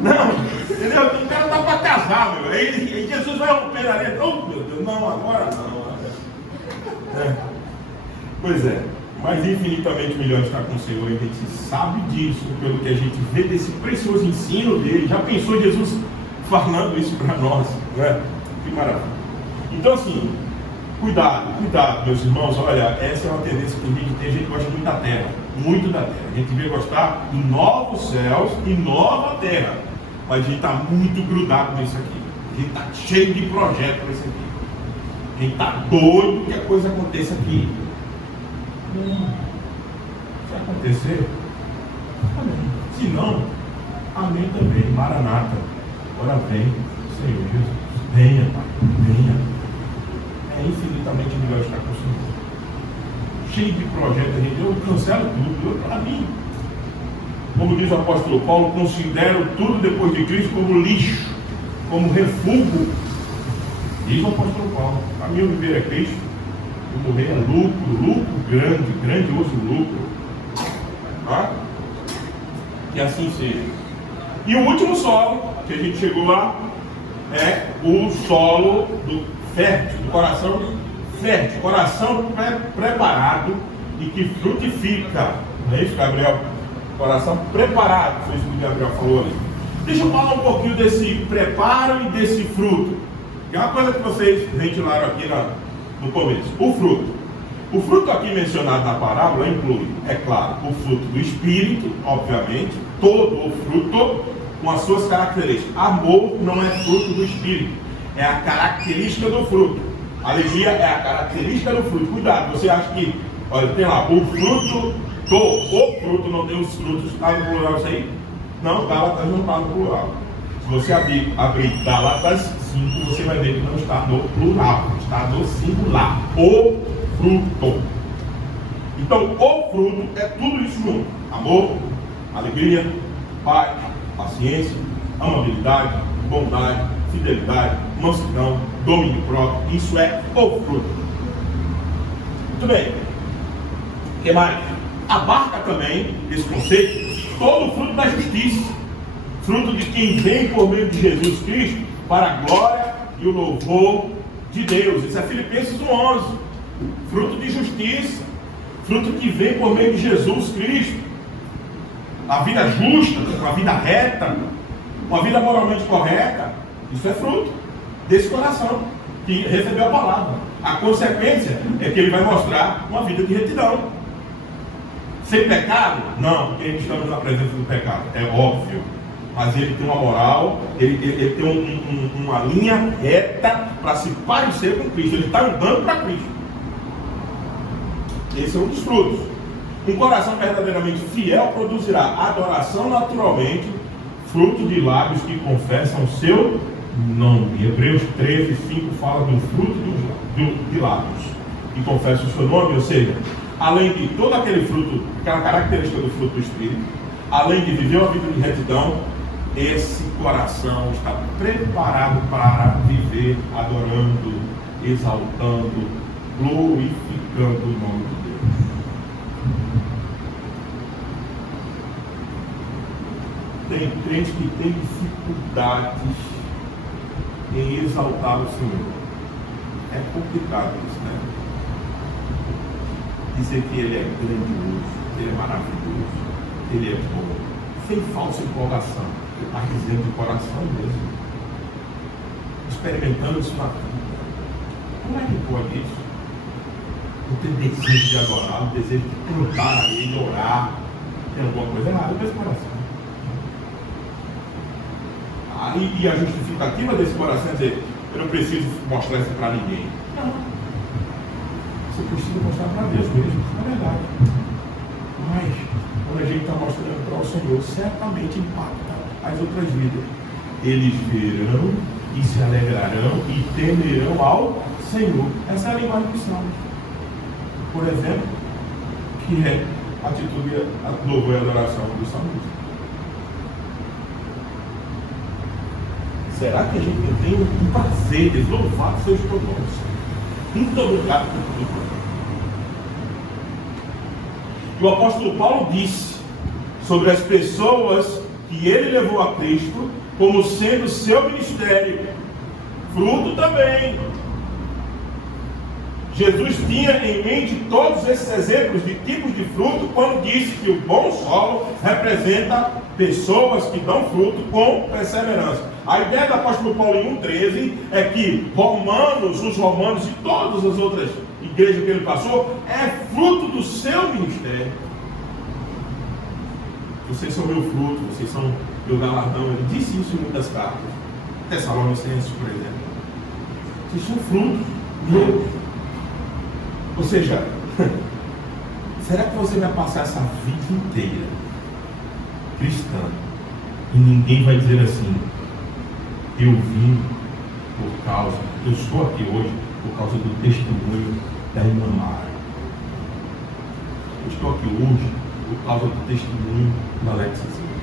Não, entendeu? O cara tá para casar, meu. Aí Jesus vai romper a letra. Oh, meu Deus, não, agora não. Pois é. Mas infinitamente melhor estar com o Senhor, e a gente sabe disso, pelo que a gente vê desse precioso ensino dele. Já pensou Jesus falando isso para nós, né? Que maravilha. Então, assim, cuidado, meus irmãos. Olha, essa é uma tendência que a gente tem. A gente gosta muito da terra, muito da terra. A gente devia gostar de novos céus e nova terra, mas a gente está muito grudado nisso aqui. A gente está cheio de projetos para isso aqui. A gente está doido que a coisa aconteça aqui. Se acontecer, amém. Se não, amém também. Maranata. Agora vem, Senhor Jesus. Venha, Pai. Venha. É infinitamente melhor estar com o Senhor. Cheio de projetos, eu cancelo tudo. Para mim, como diz o apóstolo Paulo, considero tudo depois de Cristo como lixo, como refúgio. Diz o apóstolo Paulo: para mim, o viver é Cristo. O morrer é lucro grande, grandioso lucro. Tá? Que assim seja. E o último solo que a gente chegou lá é o solo do fértil, do coração fértil, coração preparado e que frutifica. Não é isso, Gabriel? Coração preparado, foi isso que o Gabriel falou ali. Deixa eu falar um pouquinho desse preparo e desse fruto. Que é uma coisa que vocês ventilaram aqui no começo. O fruto. O fruto aqui mencionado na parábola inclui, é claro, o fruto do Espírito, obviamente, todo o fruto com as suas características. Amor não é fruto do Espírito, é a característica do fruto. Alegria é a característica do fruto. Cuidado, você acha que, olha, tem lá, o fruto, o fruto não tem os frutos, está no plural isso aí? Não, Gálatas não está no plural. Se você abrir Gálatas 5, você vai ver que não está no plural, está no singular. O fruto. Então, o fruto é tudo isso junto: amor, alegria, paz, paciência, amabilidade, bondade, fidelidade, mansidão, domínio próprio. Isso é o fruto. Muito bem. O que mais? Abarca também esse conceito todo o fruto da justiça, fruto de quem vem por meio de Jesus Cristo para a glória e o louvor de Deus. Isso é Filipenses 1:11. Fruto de justiça, fruto que vem por meio de Jesus Cristo. A vida justa, uma vida reta, uma vida moralmente correta, isso é fruto desse coração que recebeu a palavra. A consequência é que ele vai mostrar uma vida de retidão. Sem pecado? Não, porque estamos na presença do pecado, é óbvio. Mas ele tem uma moral, ele tem uma linha reta para se parecer com Cristo. Ele está andando para Cristo. Esse é um dos frutos. Um coração verdadeiramente fiel produzirá adoração naturalmente, fruto de lábios que confessam o seu nome. Hebreus 13:5 fala do fruto de lábios que confessam o seu nome, ou seja, além de todo aquele fruto, aquela característica do fruto do Espírito, além de viver uma vida de retidão, esse coração está preparado para viver adorando, exaltando, glorificando o nome de Deus. Tem crente que tem dificuldades em exaltar o Senhor. É complicado isso, né? Dizer que Ele é grandioso, que Ele é maravilhoso, que Ele é bom, sem falsa empolgação. Ele está dizendo de coração mesmo, experimentando isso na vida. Como é que pode isso? Não ter desejo de adorar, o desejo de cantar a Ele, orar. Tem alguma coisa errada com esse coração. E a justificativa desse coração é dizer: eu não preciso mostrar isso para ninguém. Não. Você precisa mostrar para Deus mesmo, é verdade. Mas quando a gente está mostrando para o Senhor, certamente impacta as outras vidas. Eles verão e se alegrarão e temerão ao Senhor. Essa é a linguagem dos salmos. Por exemplo, que é a atitude, a louvor e a adoração do salmista. Será que a gente não tem um prazer de louvar seus pronomes? Em todo lugar. E o apóstolo Paulo disse sobre as pessoas que ele levou a Cristo como sendo seu ministério, fruto também. Jesus tinha em mente todos esses exemplos de tipos de fruto quando disse que o bom solo representa pessoas que dão fruto com perseverança. A ideia do apóstolo Paulo em 1,13 é que os romanos e todas as outras igrejas que ele passou é fruto do seu ministério. Vocês são meu fruto, vocês são meu galardão. Ele disse isso em muitas cartas. Tessalonicenses, por exemplo. Vocês são frutos meus. Ou seja, será que você vai passar essa vida inteira cristã e ninguém vai dizer assim: eu vim eu estou aqui hoje por causa do testemunho da irmã Mara. Eu estou aqui hoje por causa do testemunho da Alexizinha.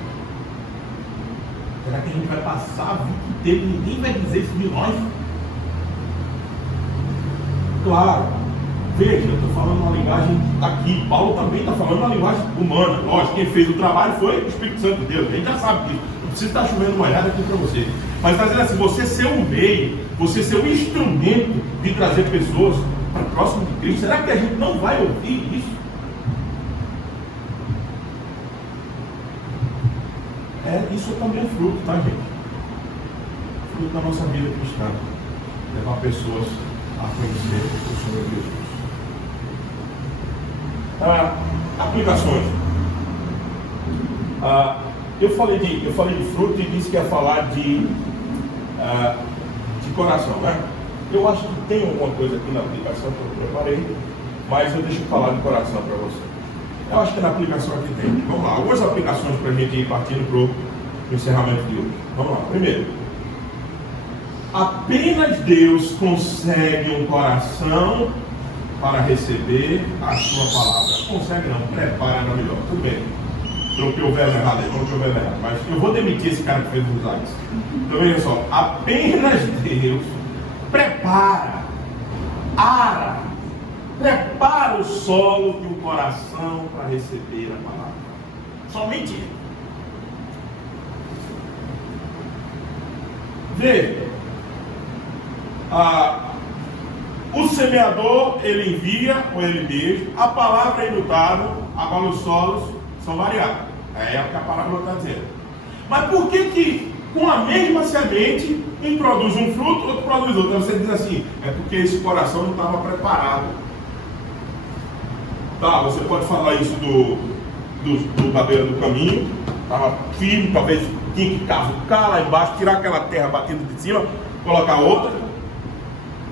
Será que a gente vai passar a vida inteira e ninguém vai dizer isso de nós? Claro, veja, eu estou falando uma linguagem aqui. Paulo também está falando uma linguagem humana. Lógico, quem fez o trabalho foi o Espírito Santo de Deus. A gente já sabe disso. Não precisa estar chovendo molhado aqui para você. Mas está dizendo assim, você ser um meio, você ser um instrumento de trazer pessoas para próximo de Cristo. Será que a gente não vai ouvir isso? Isso também é fruto, tá, gente? Fruto da nossa vida cristã. Levar pessoas a conhecer o Senhor Jesus. Aplicações. Eu falei de fruto e disse que ia falar de coração, né? Eu acho que tem alguma coisa aqui na aplicação que eu preparei, mas eu deixo falar de coração para você. Eu acho que na aplicação aqui tem. Vamos lá, algumas aplicações para a gente ir partindo para o encerramento de hoje. Vamos lá. Primeiro, apenas Deus consegue um coração para receber a sua palavra. Consegue não, prepara na melhor. Tudo bem. troquei o verbo errado, mas eu vou demitir esse cara que fez os likes. Então veja só, apenas Deus prepara o solo de um coração para receber a palavra. Somente Ele. Veja, o semeador, ele envia, ou ele mesmo, a palavra é imutável, agora os solos são variados. É o que a parábola está dizendo. Mas por que com a mesma semente, um produz um fruto, outro produz outro? Então você diz assim, é porque esse coração não estava preparado. Tá, você pode falar isso do cabeça do caminho, estava firme, talvez tinha que cavucar lá embaixo, tirar aquela terra batida de cima, colocar outra.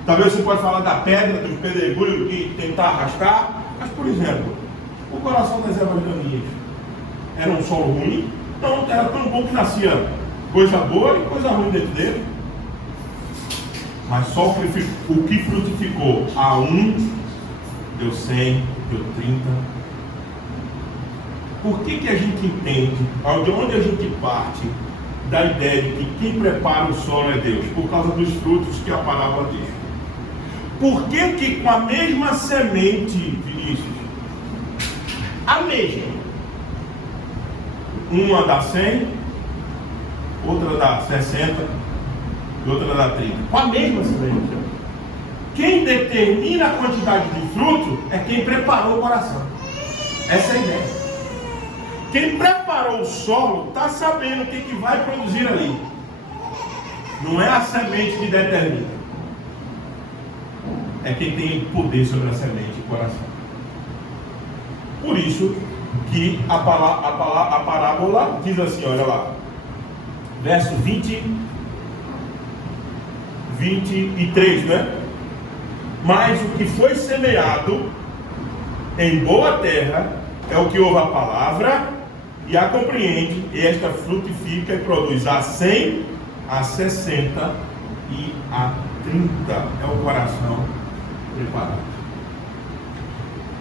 Talvez você pode falar da pedra, dos pedregulhos e tentar arrastar. Mas, por exemplo, o coração das ervas daninhas era um solo ruim, então era tão bom que nascia coisa boa e coisa ruim dentro dele. Mas só o que frutificou a 1, deu 100, deu 30. Por que a gente entende, de onde a gente parte da ideia de que quem prepara o solo é Deus? Por causa dos frutos que a parábola diz. Por que com a mesma semente, Vinícius, a mesma, uma dá 100, outra dá 60 e outra dá 30, com a mesma semente? Quem determina a quantidade de fruto é quem preparou o coração. Essa é a ideia. Quem preparou o solo está sabendo o que vai produzir ali. Não é a semente que determina. É quem tem poder sobre a semente e o coração. Por isso que a parábola diz assim, olha lá, verso 23, né? Mas o que foi semeado em boa terra é o que ouve a palavra e a compreende, e esta frutifica e produz a 100, a 60 e a 30. É o coração preparado.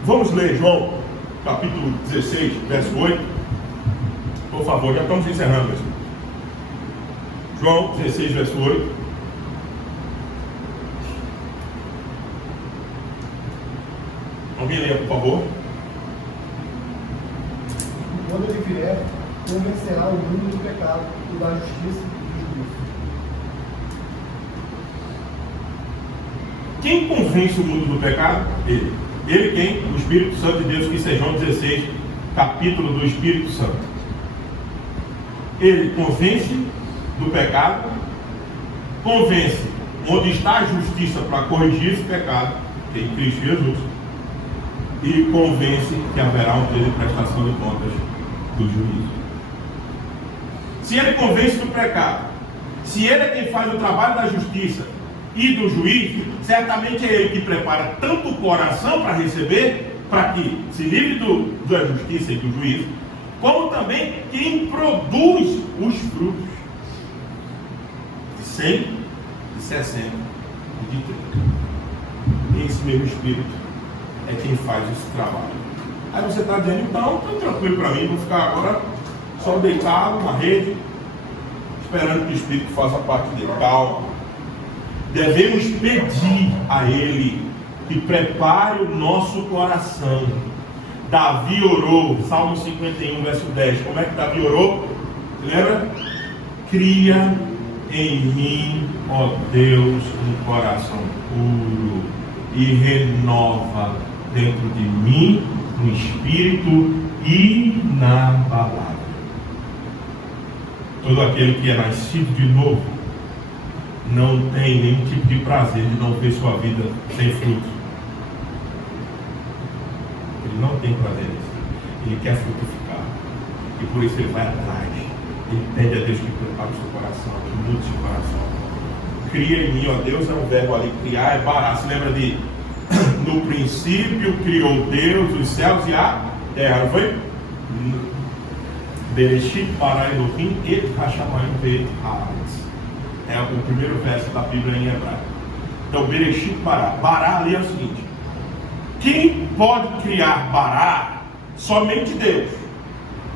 Vamos ler João, capítulo 16, verso 8. Por favor, já estamos encerrando isso. João 16, verso 8. Alguém leia, por favor. Quando ele vier, convencerá o mundo do pecado, e da justiça e do juízo. Quem convence o mundo do pecado? Ele. Ele quem? O Espírito Santo de Deus, que isso é João 16, capítulo do Espírito Santo. Ele convence do pecado, convence onde está a justiça para corrigir esse pecado, que é em Cristo Jesus, e convence que haverá um dia de prestação de contas do juízo. Se ele convence do pecado, se ele é quem faz o trabalho da justiça e do juízo, certamente é ele que prepara tanto o coração para receber, para que se livre da justiça e do juízo, como também quem produz os frutos de 100, de 60 e de 30. Esse mesmo Espírito é quem faz esse trabalho. Aí você está dizendo, então, está tranquilo para mim, vou ficar agora só deitado na rede, esperando que o Espírito faça parte dele. Calma. Devemos pedir a Ele que prepare o nosso coração. Davi orou, Salmo 51, verso 10. Como é que Davi orou? Lembra? Cria em mim, ó Deus, um coração puro e renova dentro de mim um espírito inabalável. Todo aquele que é nascido de novo não tem nenhum tipo de prazer de não ver sua vida sem fruto. Ele não tem prazer nisso. Ele quer frutificar. E por isso ele vai atrás. Ele pede a Deus que prepare o seu coração, que mude o seu coração. Cria em mim, ó Deus, é um verbo ali, criar é parar. Se lembra de no princípio criou Deus os céus e a terra, não foi? Bereshit bara Elohim et hashamayim ve'et haaretz. É o primeiro verso da Bíblia em hebraico. Então, Bereshit bara. Bara ali é o seguinte: quem pode criar bara? Somente Deus.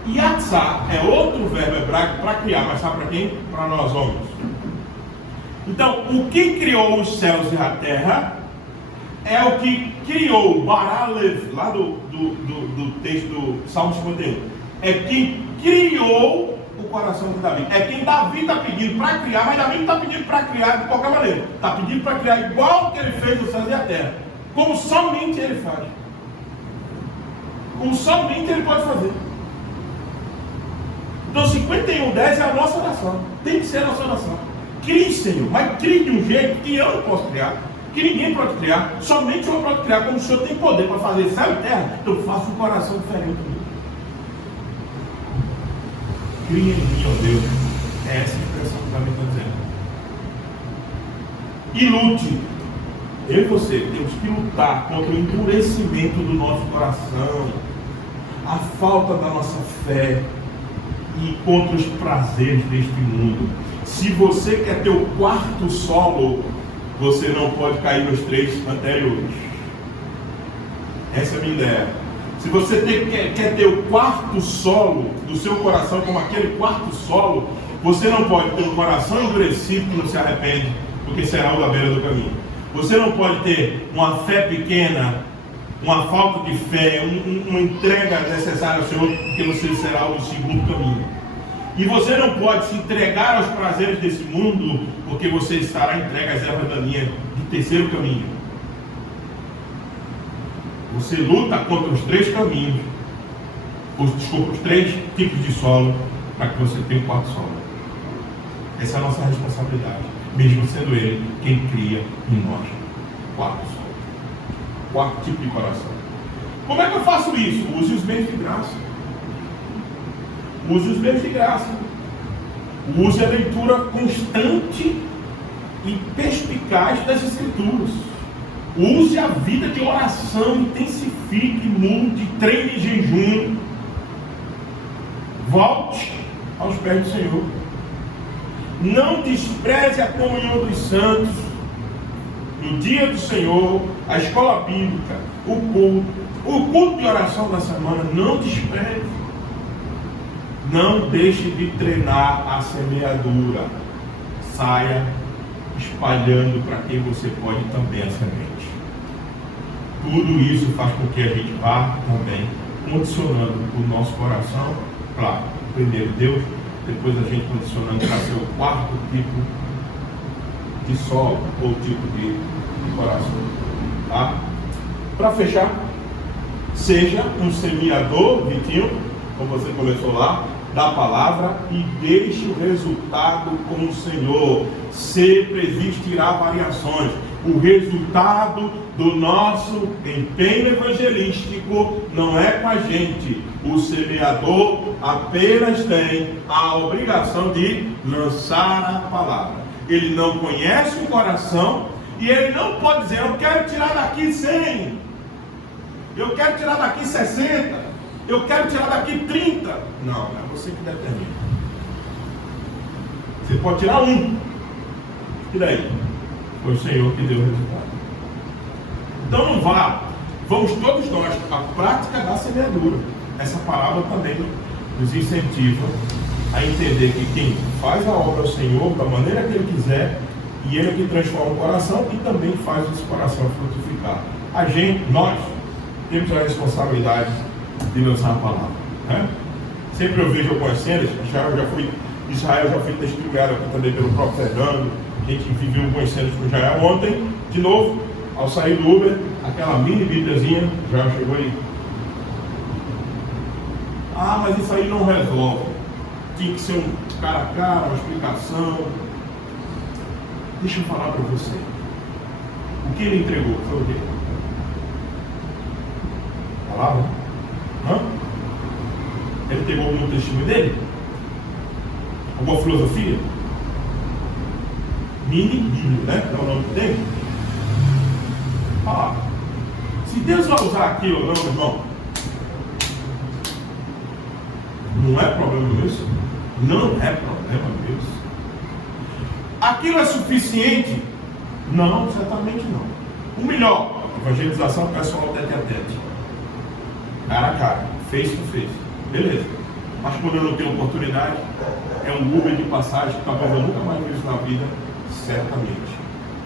Yatsá é outro verbo hebraico para criar, mas sabe para quem? Para nós homens. Então, o que criou os céus e a terra é o que criou Baralev, lá do texto do Salmo 51. É quem criou o coração de Davi. É quem Davi está pedindo para criar, mas Davi não está pedindo para criar de qualquer maneira. Está pedindo para criar igual que ele fez os céus e a terra. Como somente ele faz. Como somente ele pode fazer. Então 51:10 é a nossa oração. Tem que ser a nossa oração. Crie, Senhor, mas crie de um jeito que eu não posso criar, que ninguém pode criar, somente eu posso criar. Como o Senhor tem poder para fazer céu e terra, então faça um coração diferente de mim. Crie em mim, ó Deus. É essa a expressão que Davi está dizendo. E lute. Eu e você temos que lutar contra o endurecimento do nosso coração, a falta da nossa fé e contra os prazeres deste mundo. Se você quer ter o quarto solo, você não pode cair nos 3 anteriores. Essa é a minha ideia. Se você quer ter o quarto solo do seu coração como aquele quarto solo, você não pode ter um coração endurecido que não se arrepende, porque será o da beira do caminho. Você não pode ter uma fé pequena, uma falta de fé, uma entrega necessária ao Senhor, porque você será o do segundo caminho. E você não pode se entregar aos prazeres desse mundo, porque você estará entregue às ervas daninhas do terceiro caminho. Você luta contra os 3 caminhos, os 3 tipos de solo, para que você tenha um quarto solo. Essa é a nossa responsabilidade, mesmo sendo Ele quem cria em nós quarto solo, quarto tipo de coração. Como é que eu faço isso? Use os meios de graça. Use os meios de graça. Use a leitura constante e perspicaz das Escrituras. Use a vida de oração, intensifique, mude, treine jejum. Volte aos pés do Senhor. Não despreze a comunhão dos santos, no dia do Senhor, a escola bíblica, o culto de oração da semana. Não despreze. Não deixe de treinar a semeadura. Saia espalhando para quem você pode também a semente. Tudo isso faz com que a gente vá também condicionando o nosso coração. Claro, primeiro Deus, depois a gente condicionando para ser o quarto tipo de solo ou tipo de coração. Tá? Para fechar, seja um semeador, Vitinho, como você começou lá, da palavra, e deixe o resultado com o Senhor. Sempre existirá variações. O resultado do nosso empenho evangelístico não é com a gente. O semeador apenas tem a obrigação de lançar a palavra. Ele não conhece o coração e ele não pode dizer: eu quero tirar daqui 100, eu quero tirar daqui 60, eu quero tirar daqui 30. Não, é você que determina. Você pode tirar 1. E daí? Foi o Senhor que deu o resultado. Então não vá. Vamos todos nós à prática da semeadura. Essa palavra também nos incentiva a entender que quem faz a obra é o Senhor da maneira que Ele quiser, e Ele é que transforma o coração e também faz esse coração frutificar. A gente, nós, temos a responsabilidade de lançar a palavra, né? Sempre eu vejo algumas cenas. Israel já foi testemunhado aqui também pelo próprio Fernando. A gente viveu algumas cenas com Israel ontem, de novo, ao sair do Uber, aquela mini bíbliazinha, já chegou aí. Ah, mas isso aí não resolve. Tinha que ser um cara a cara, uma explicação. Deixa eu falar para você. O que ele entregou foi o quê? Palavra? Hã? Ele entregou algum testemunho dele? Alguma filosofia? Mini Bíblia, né? É o nome que tem? Ah, se Deus vai usar aquilo ou não, irmão, não é problema isso? Não é problema Deus. Aquilo é suficiente? Não, certamente não. O melhor, evangelização pessoal tete a tete, cara a cara, face to face. Beleza. Mas quando eu não tenho oportunidade, é um Uber de passagem que talvez eu nunca mais vejo na vida, certamente.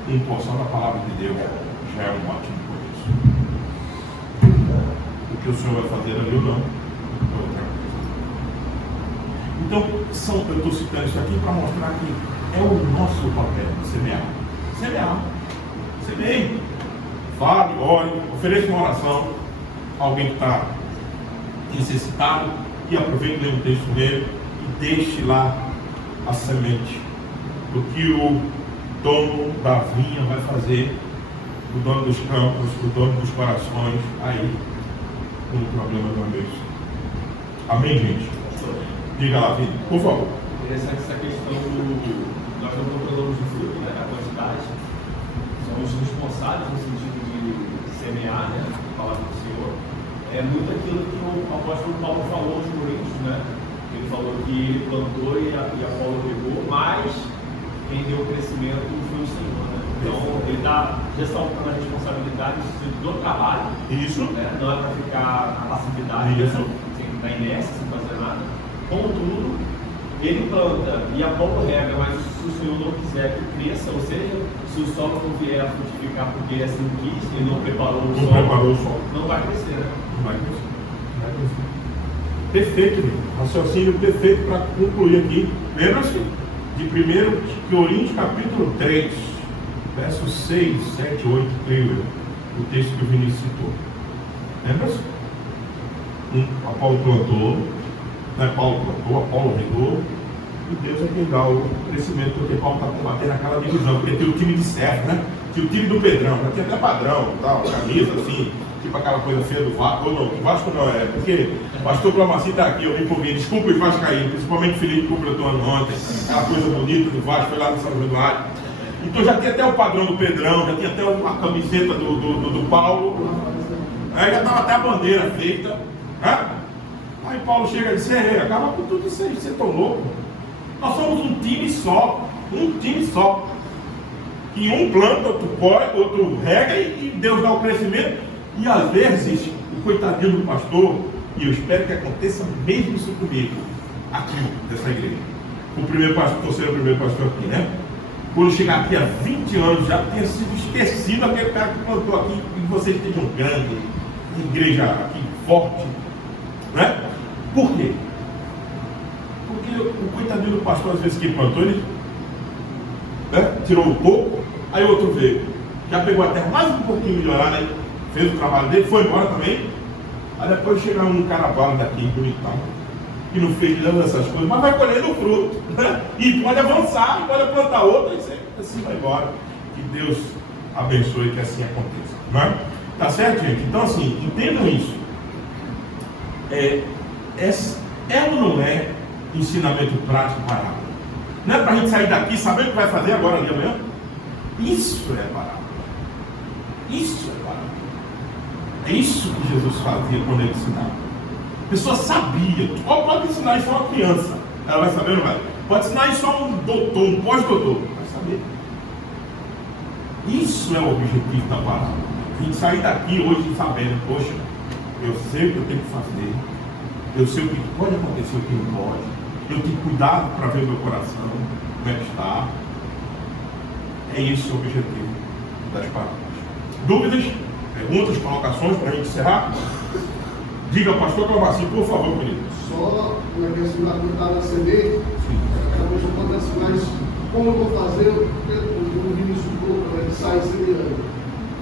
Uma porção da palavra de Deus já é um ótimo começo. O que o Senhor vai fazer ali ou não, é outra coisa. Então, eu estou citando isso aqui para mostrar que é o nosso papel, semear. Semear. Semeie. Fale, ore, ofereça uma oração a alguém que está necessitado e aproveite o texto dele e deixe lá a semente. O que o dono da vinha vai fazer, o dono dos campos, o dono dos corações, aí o problema do mês. Amém, gente? Diga lá, Vitor, por favor. Interessante essa questão do. Nós não controlamos o fruto, né? A quantidade. Somos responsáveis no sentido de semear, né? A palavra do Senhor. É muito aquilo que o apóstolo Paulo falou aos Coríntios, né? Ele falou que ele plantou e Apolo regou, mas quem deu o crescimento foi o Senhor, né? Então ele está ressaltando a responsabilidade do trabalho. Isso. Né? Não é para ficar na passividade, isso. Na inércia, sem fazer nada. Contudo, ele planta e Apolo rega, mas se o Senhor não quiser que cresça, ou seja, se o solo não vier a frutificar porque ele assim quis, ele não preparou o solo, não vai crescer, né? Não vai crescer. Não vai crescer. Perfeito, meu. Raciocínio perfeito para concluir aqui. Lembra-se de 1 Coríntios capítulo 3, versos 6, 7, 8, creio eu, o texto que o Vinícius citou. Lembra-se? Apolo plantou, né? Paulo plantou, Apolo regou, e Deus é quem dá o crescimento, porque Paulo está combatendo aquela divisão, porque tem o time de Serra, né? Tinha o time do Pedrão, já tinha até padrão, tal, camisa assim, tipo aquela coisa feia do Vasco, ou não, o Vasco não é, porque o pastor Clamacim está aqui, eu me empolguei, desculpa os vascaínos, principalmente o Felipe completou ano ontem, aquela coisa bonita do Vasco, foi lá no São Januário. Então já tinha até o padrão do Pedrão, já tinha até a camiseta do Paulo, aí já estava até a bandeira feita, né? Aí Paulo chega e diz, acaba com tudo isso aí, você tão louco. Nós somos um time só. E um planta, outro colhe, outro rega e Deus dá o crescimento. E às vezes, o coitadinho do pastor, e eu espero que aconteça mesmo isso comigo, aqui dessa igreja. O primeiro pastor, estou sendo o primeiro pastor aqui, né? Quando chegar aqui há 20 anos, já tenha sido esquecido aquele cara que plantou aqui, e vocês estejam grandes, igreja aqui forte, né? Por quê? Porque o coitadinho do pastor, às vezes que plantou, ele, né, tirou o toco, aí o outro veio, já pegou a terra mais um pouquinho melhorada, aí fez o trabalho dele, foi embora também. Aí depois chega um cavalo daqui, bonitão, que não fez nada dessas coisas, mas vai colhendo o fruto, né? E pode avançar, e pode plantar outra, e assim vai embora. Que Deus abençoe que assim aconteça, né? Tá certo, gente? Então, assim, entendam isso. Ela não é ensinamento prático parábola. Não é para a gente sair daqui sabendo o que vai fazer agora ali amanhã. Isso é parábola. Isso é parábola. É isso que Jesus fazia quando ele ensinava. A pessoa sabia. Pode ensinar isso a uma criança. Ela vai saber ou não vai? Pode ensinar isso a um doutor, um pós-doutor. Vai saber. Isso é o objetivo da parábola. A gente sair daqui hoje sabendo, poxa, eu sei o que eu tenho que fazer. Eu sei o que pode acontecer, o que não pode. Eu tenho cuidado para ver o meu coração, como é que está. É esse o objetivo das parábolas. Dúvidas, perguntas, colocações para a gente encerrar? Diga, pastor Clamacim, por favor, querido. Só uma questão da cuidar da semente, acabou de acontecer, mas como eu vou fazer, o Vinícius Pouco, ele sai semeando.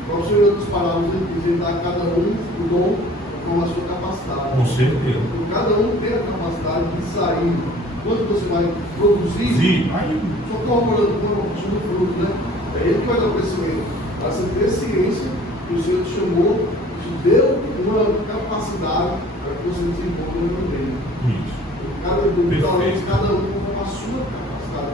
Qual o senhor outras palavras, ele diz, ele dá a cada um o dom com a sua capacidade. Com certeza. Então, cada um tem a capacidade de sair. Quando você vai produzir, sim, só corroborando com a do fruto, né? É ele que vai dar o crescimento. Para você ter ciência que o Senhor te chamou, te deu uma capacidade para que você desenvolva o meu reino. Isso. Cada um com a sua capacidade.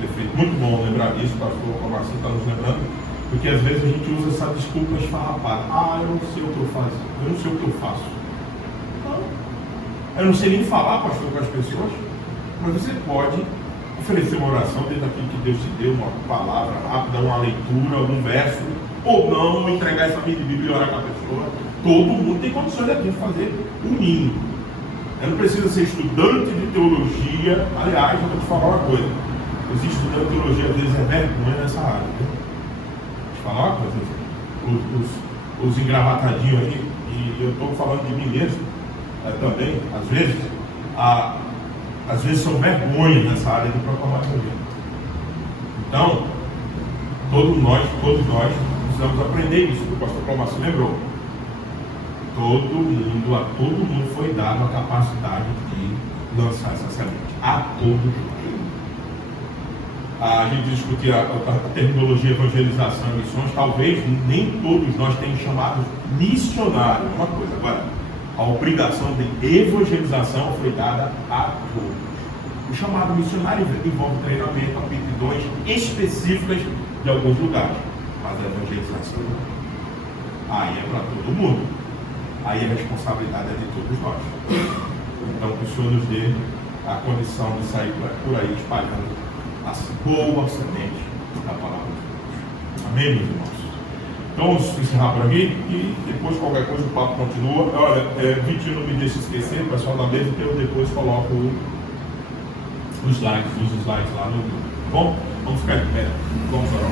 Perfeito. Muito bom lembrar disso, pastor Clamacim está nos lembrando. Porque às vezes a gente usa essa desculpa esfarrapada. Eu não sei o que eu faço. Eu não sei o que eu faço. Eu não sei nem falar, pastor, com as pessoas. Mas você pode oferecer uma oração dentro daquilo que Deus te deu, uma palavra rápida, uma leitura, algum verso, ou não, entregar essa Bíblia e orar com a pessoa. Todo mundo tem condições aqui de fazer o mínimo. não precisa ser estudante de teologia. Aliás, eu vou te falar uma coisa. Os estudantes de teologia às vezes é vergonha nessa área. Né? Vou te falar uma coisa. Os engravatadinhos aí, e eu estou falando de mim mesmo também, às vezes são vergonha nessa área de proclamar o evangelho. Então, todos nós precisamos aprender isso. O pastor Cláudio se lembrou. A todo mundo foi dado a capacidade de lançar essa semente. A todos nós. A gente discutia a terminologia evangelização e missões. Talvez nem todos nós tenhamos chamado missionário. Uma coisa, agora, a obrigação de evangelização foi dada a todos. O chamado missionário envolve treinamento, aptidões específicas de alguns lugares, mas a evangelização aí é para todo mundo. Aí a responsabilidade é de todos nós. Então que o Senhor nos dê a condição de sair por aí espalhando a boa semente da palavra de Deus. Amém, meus irmãos? Então vamos encerrar por aqui e depois qualquer coisa o papo continua. Olha, Vitinho não me deixa esquecer, o pessoal da mesa, que eu depois coloco os slides lá no grupo. Bom, vamos ficar de pé. Vamos orar.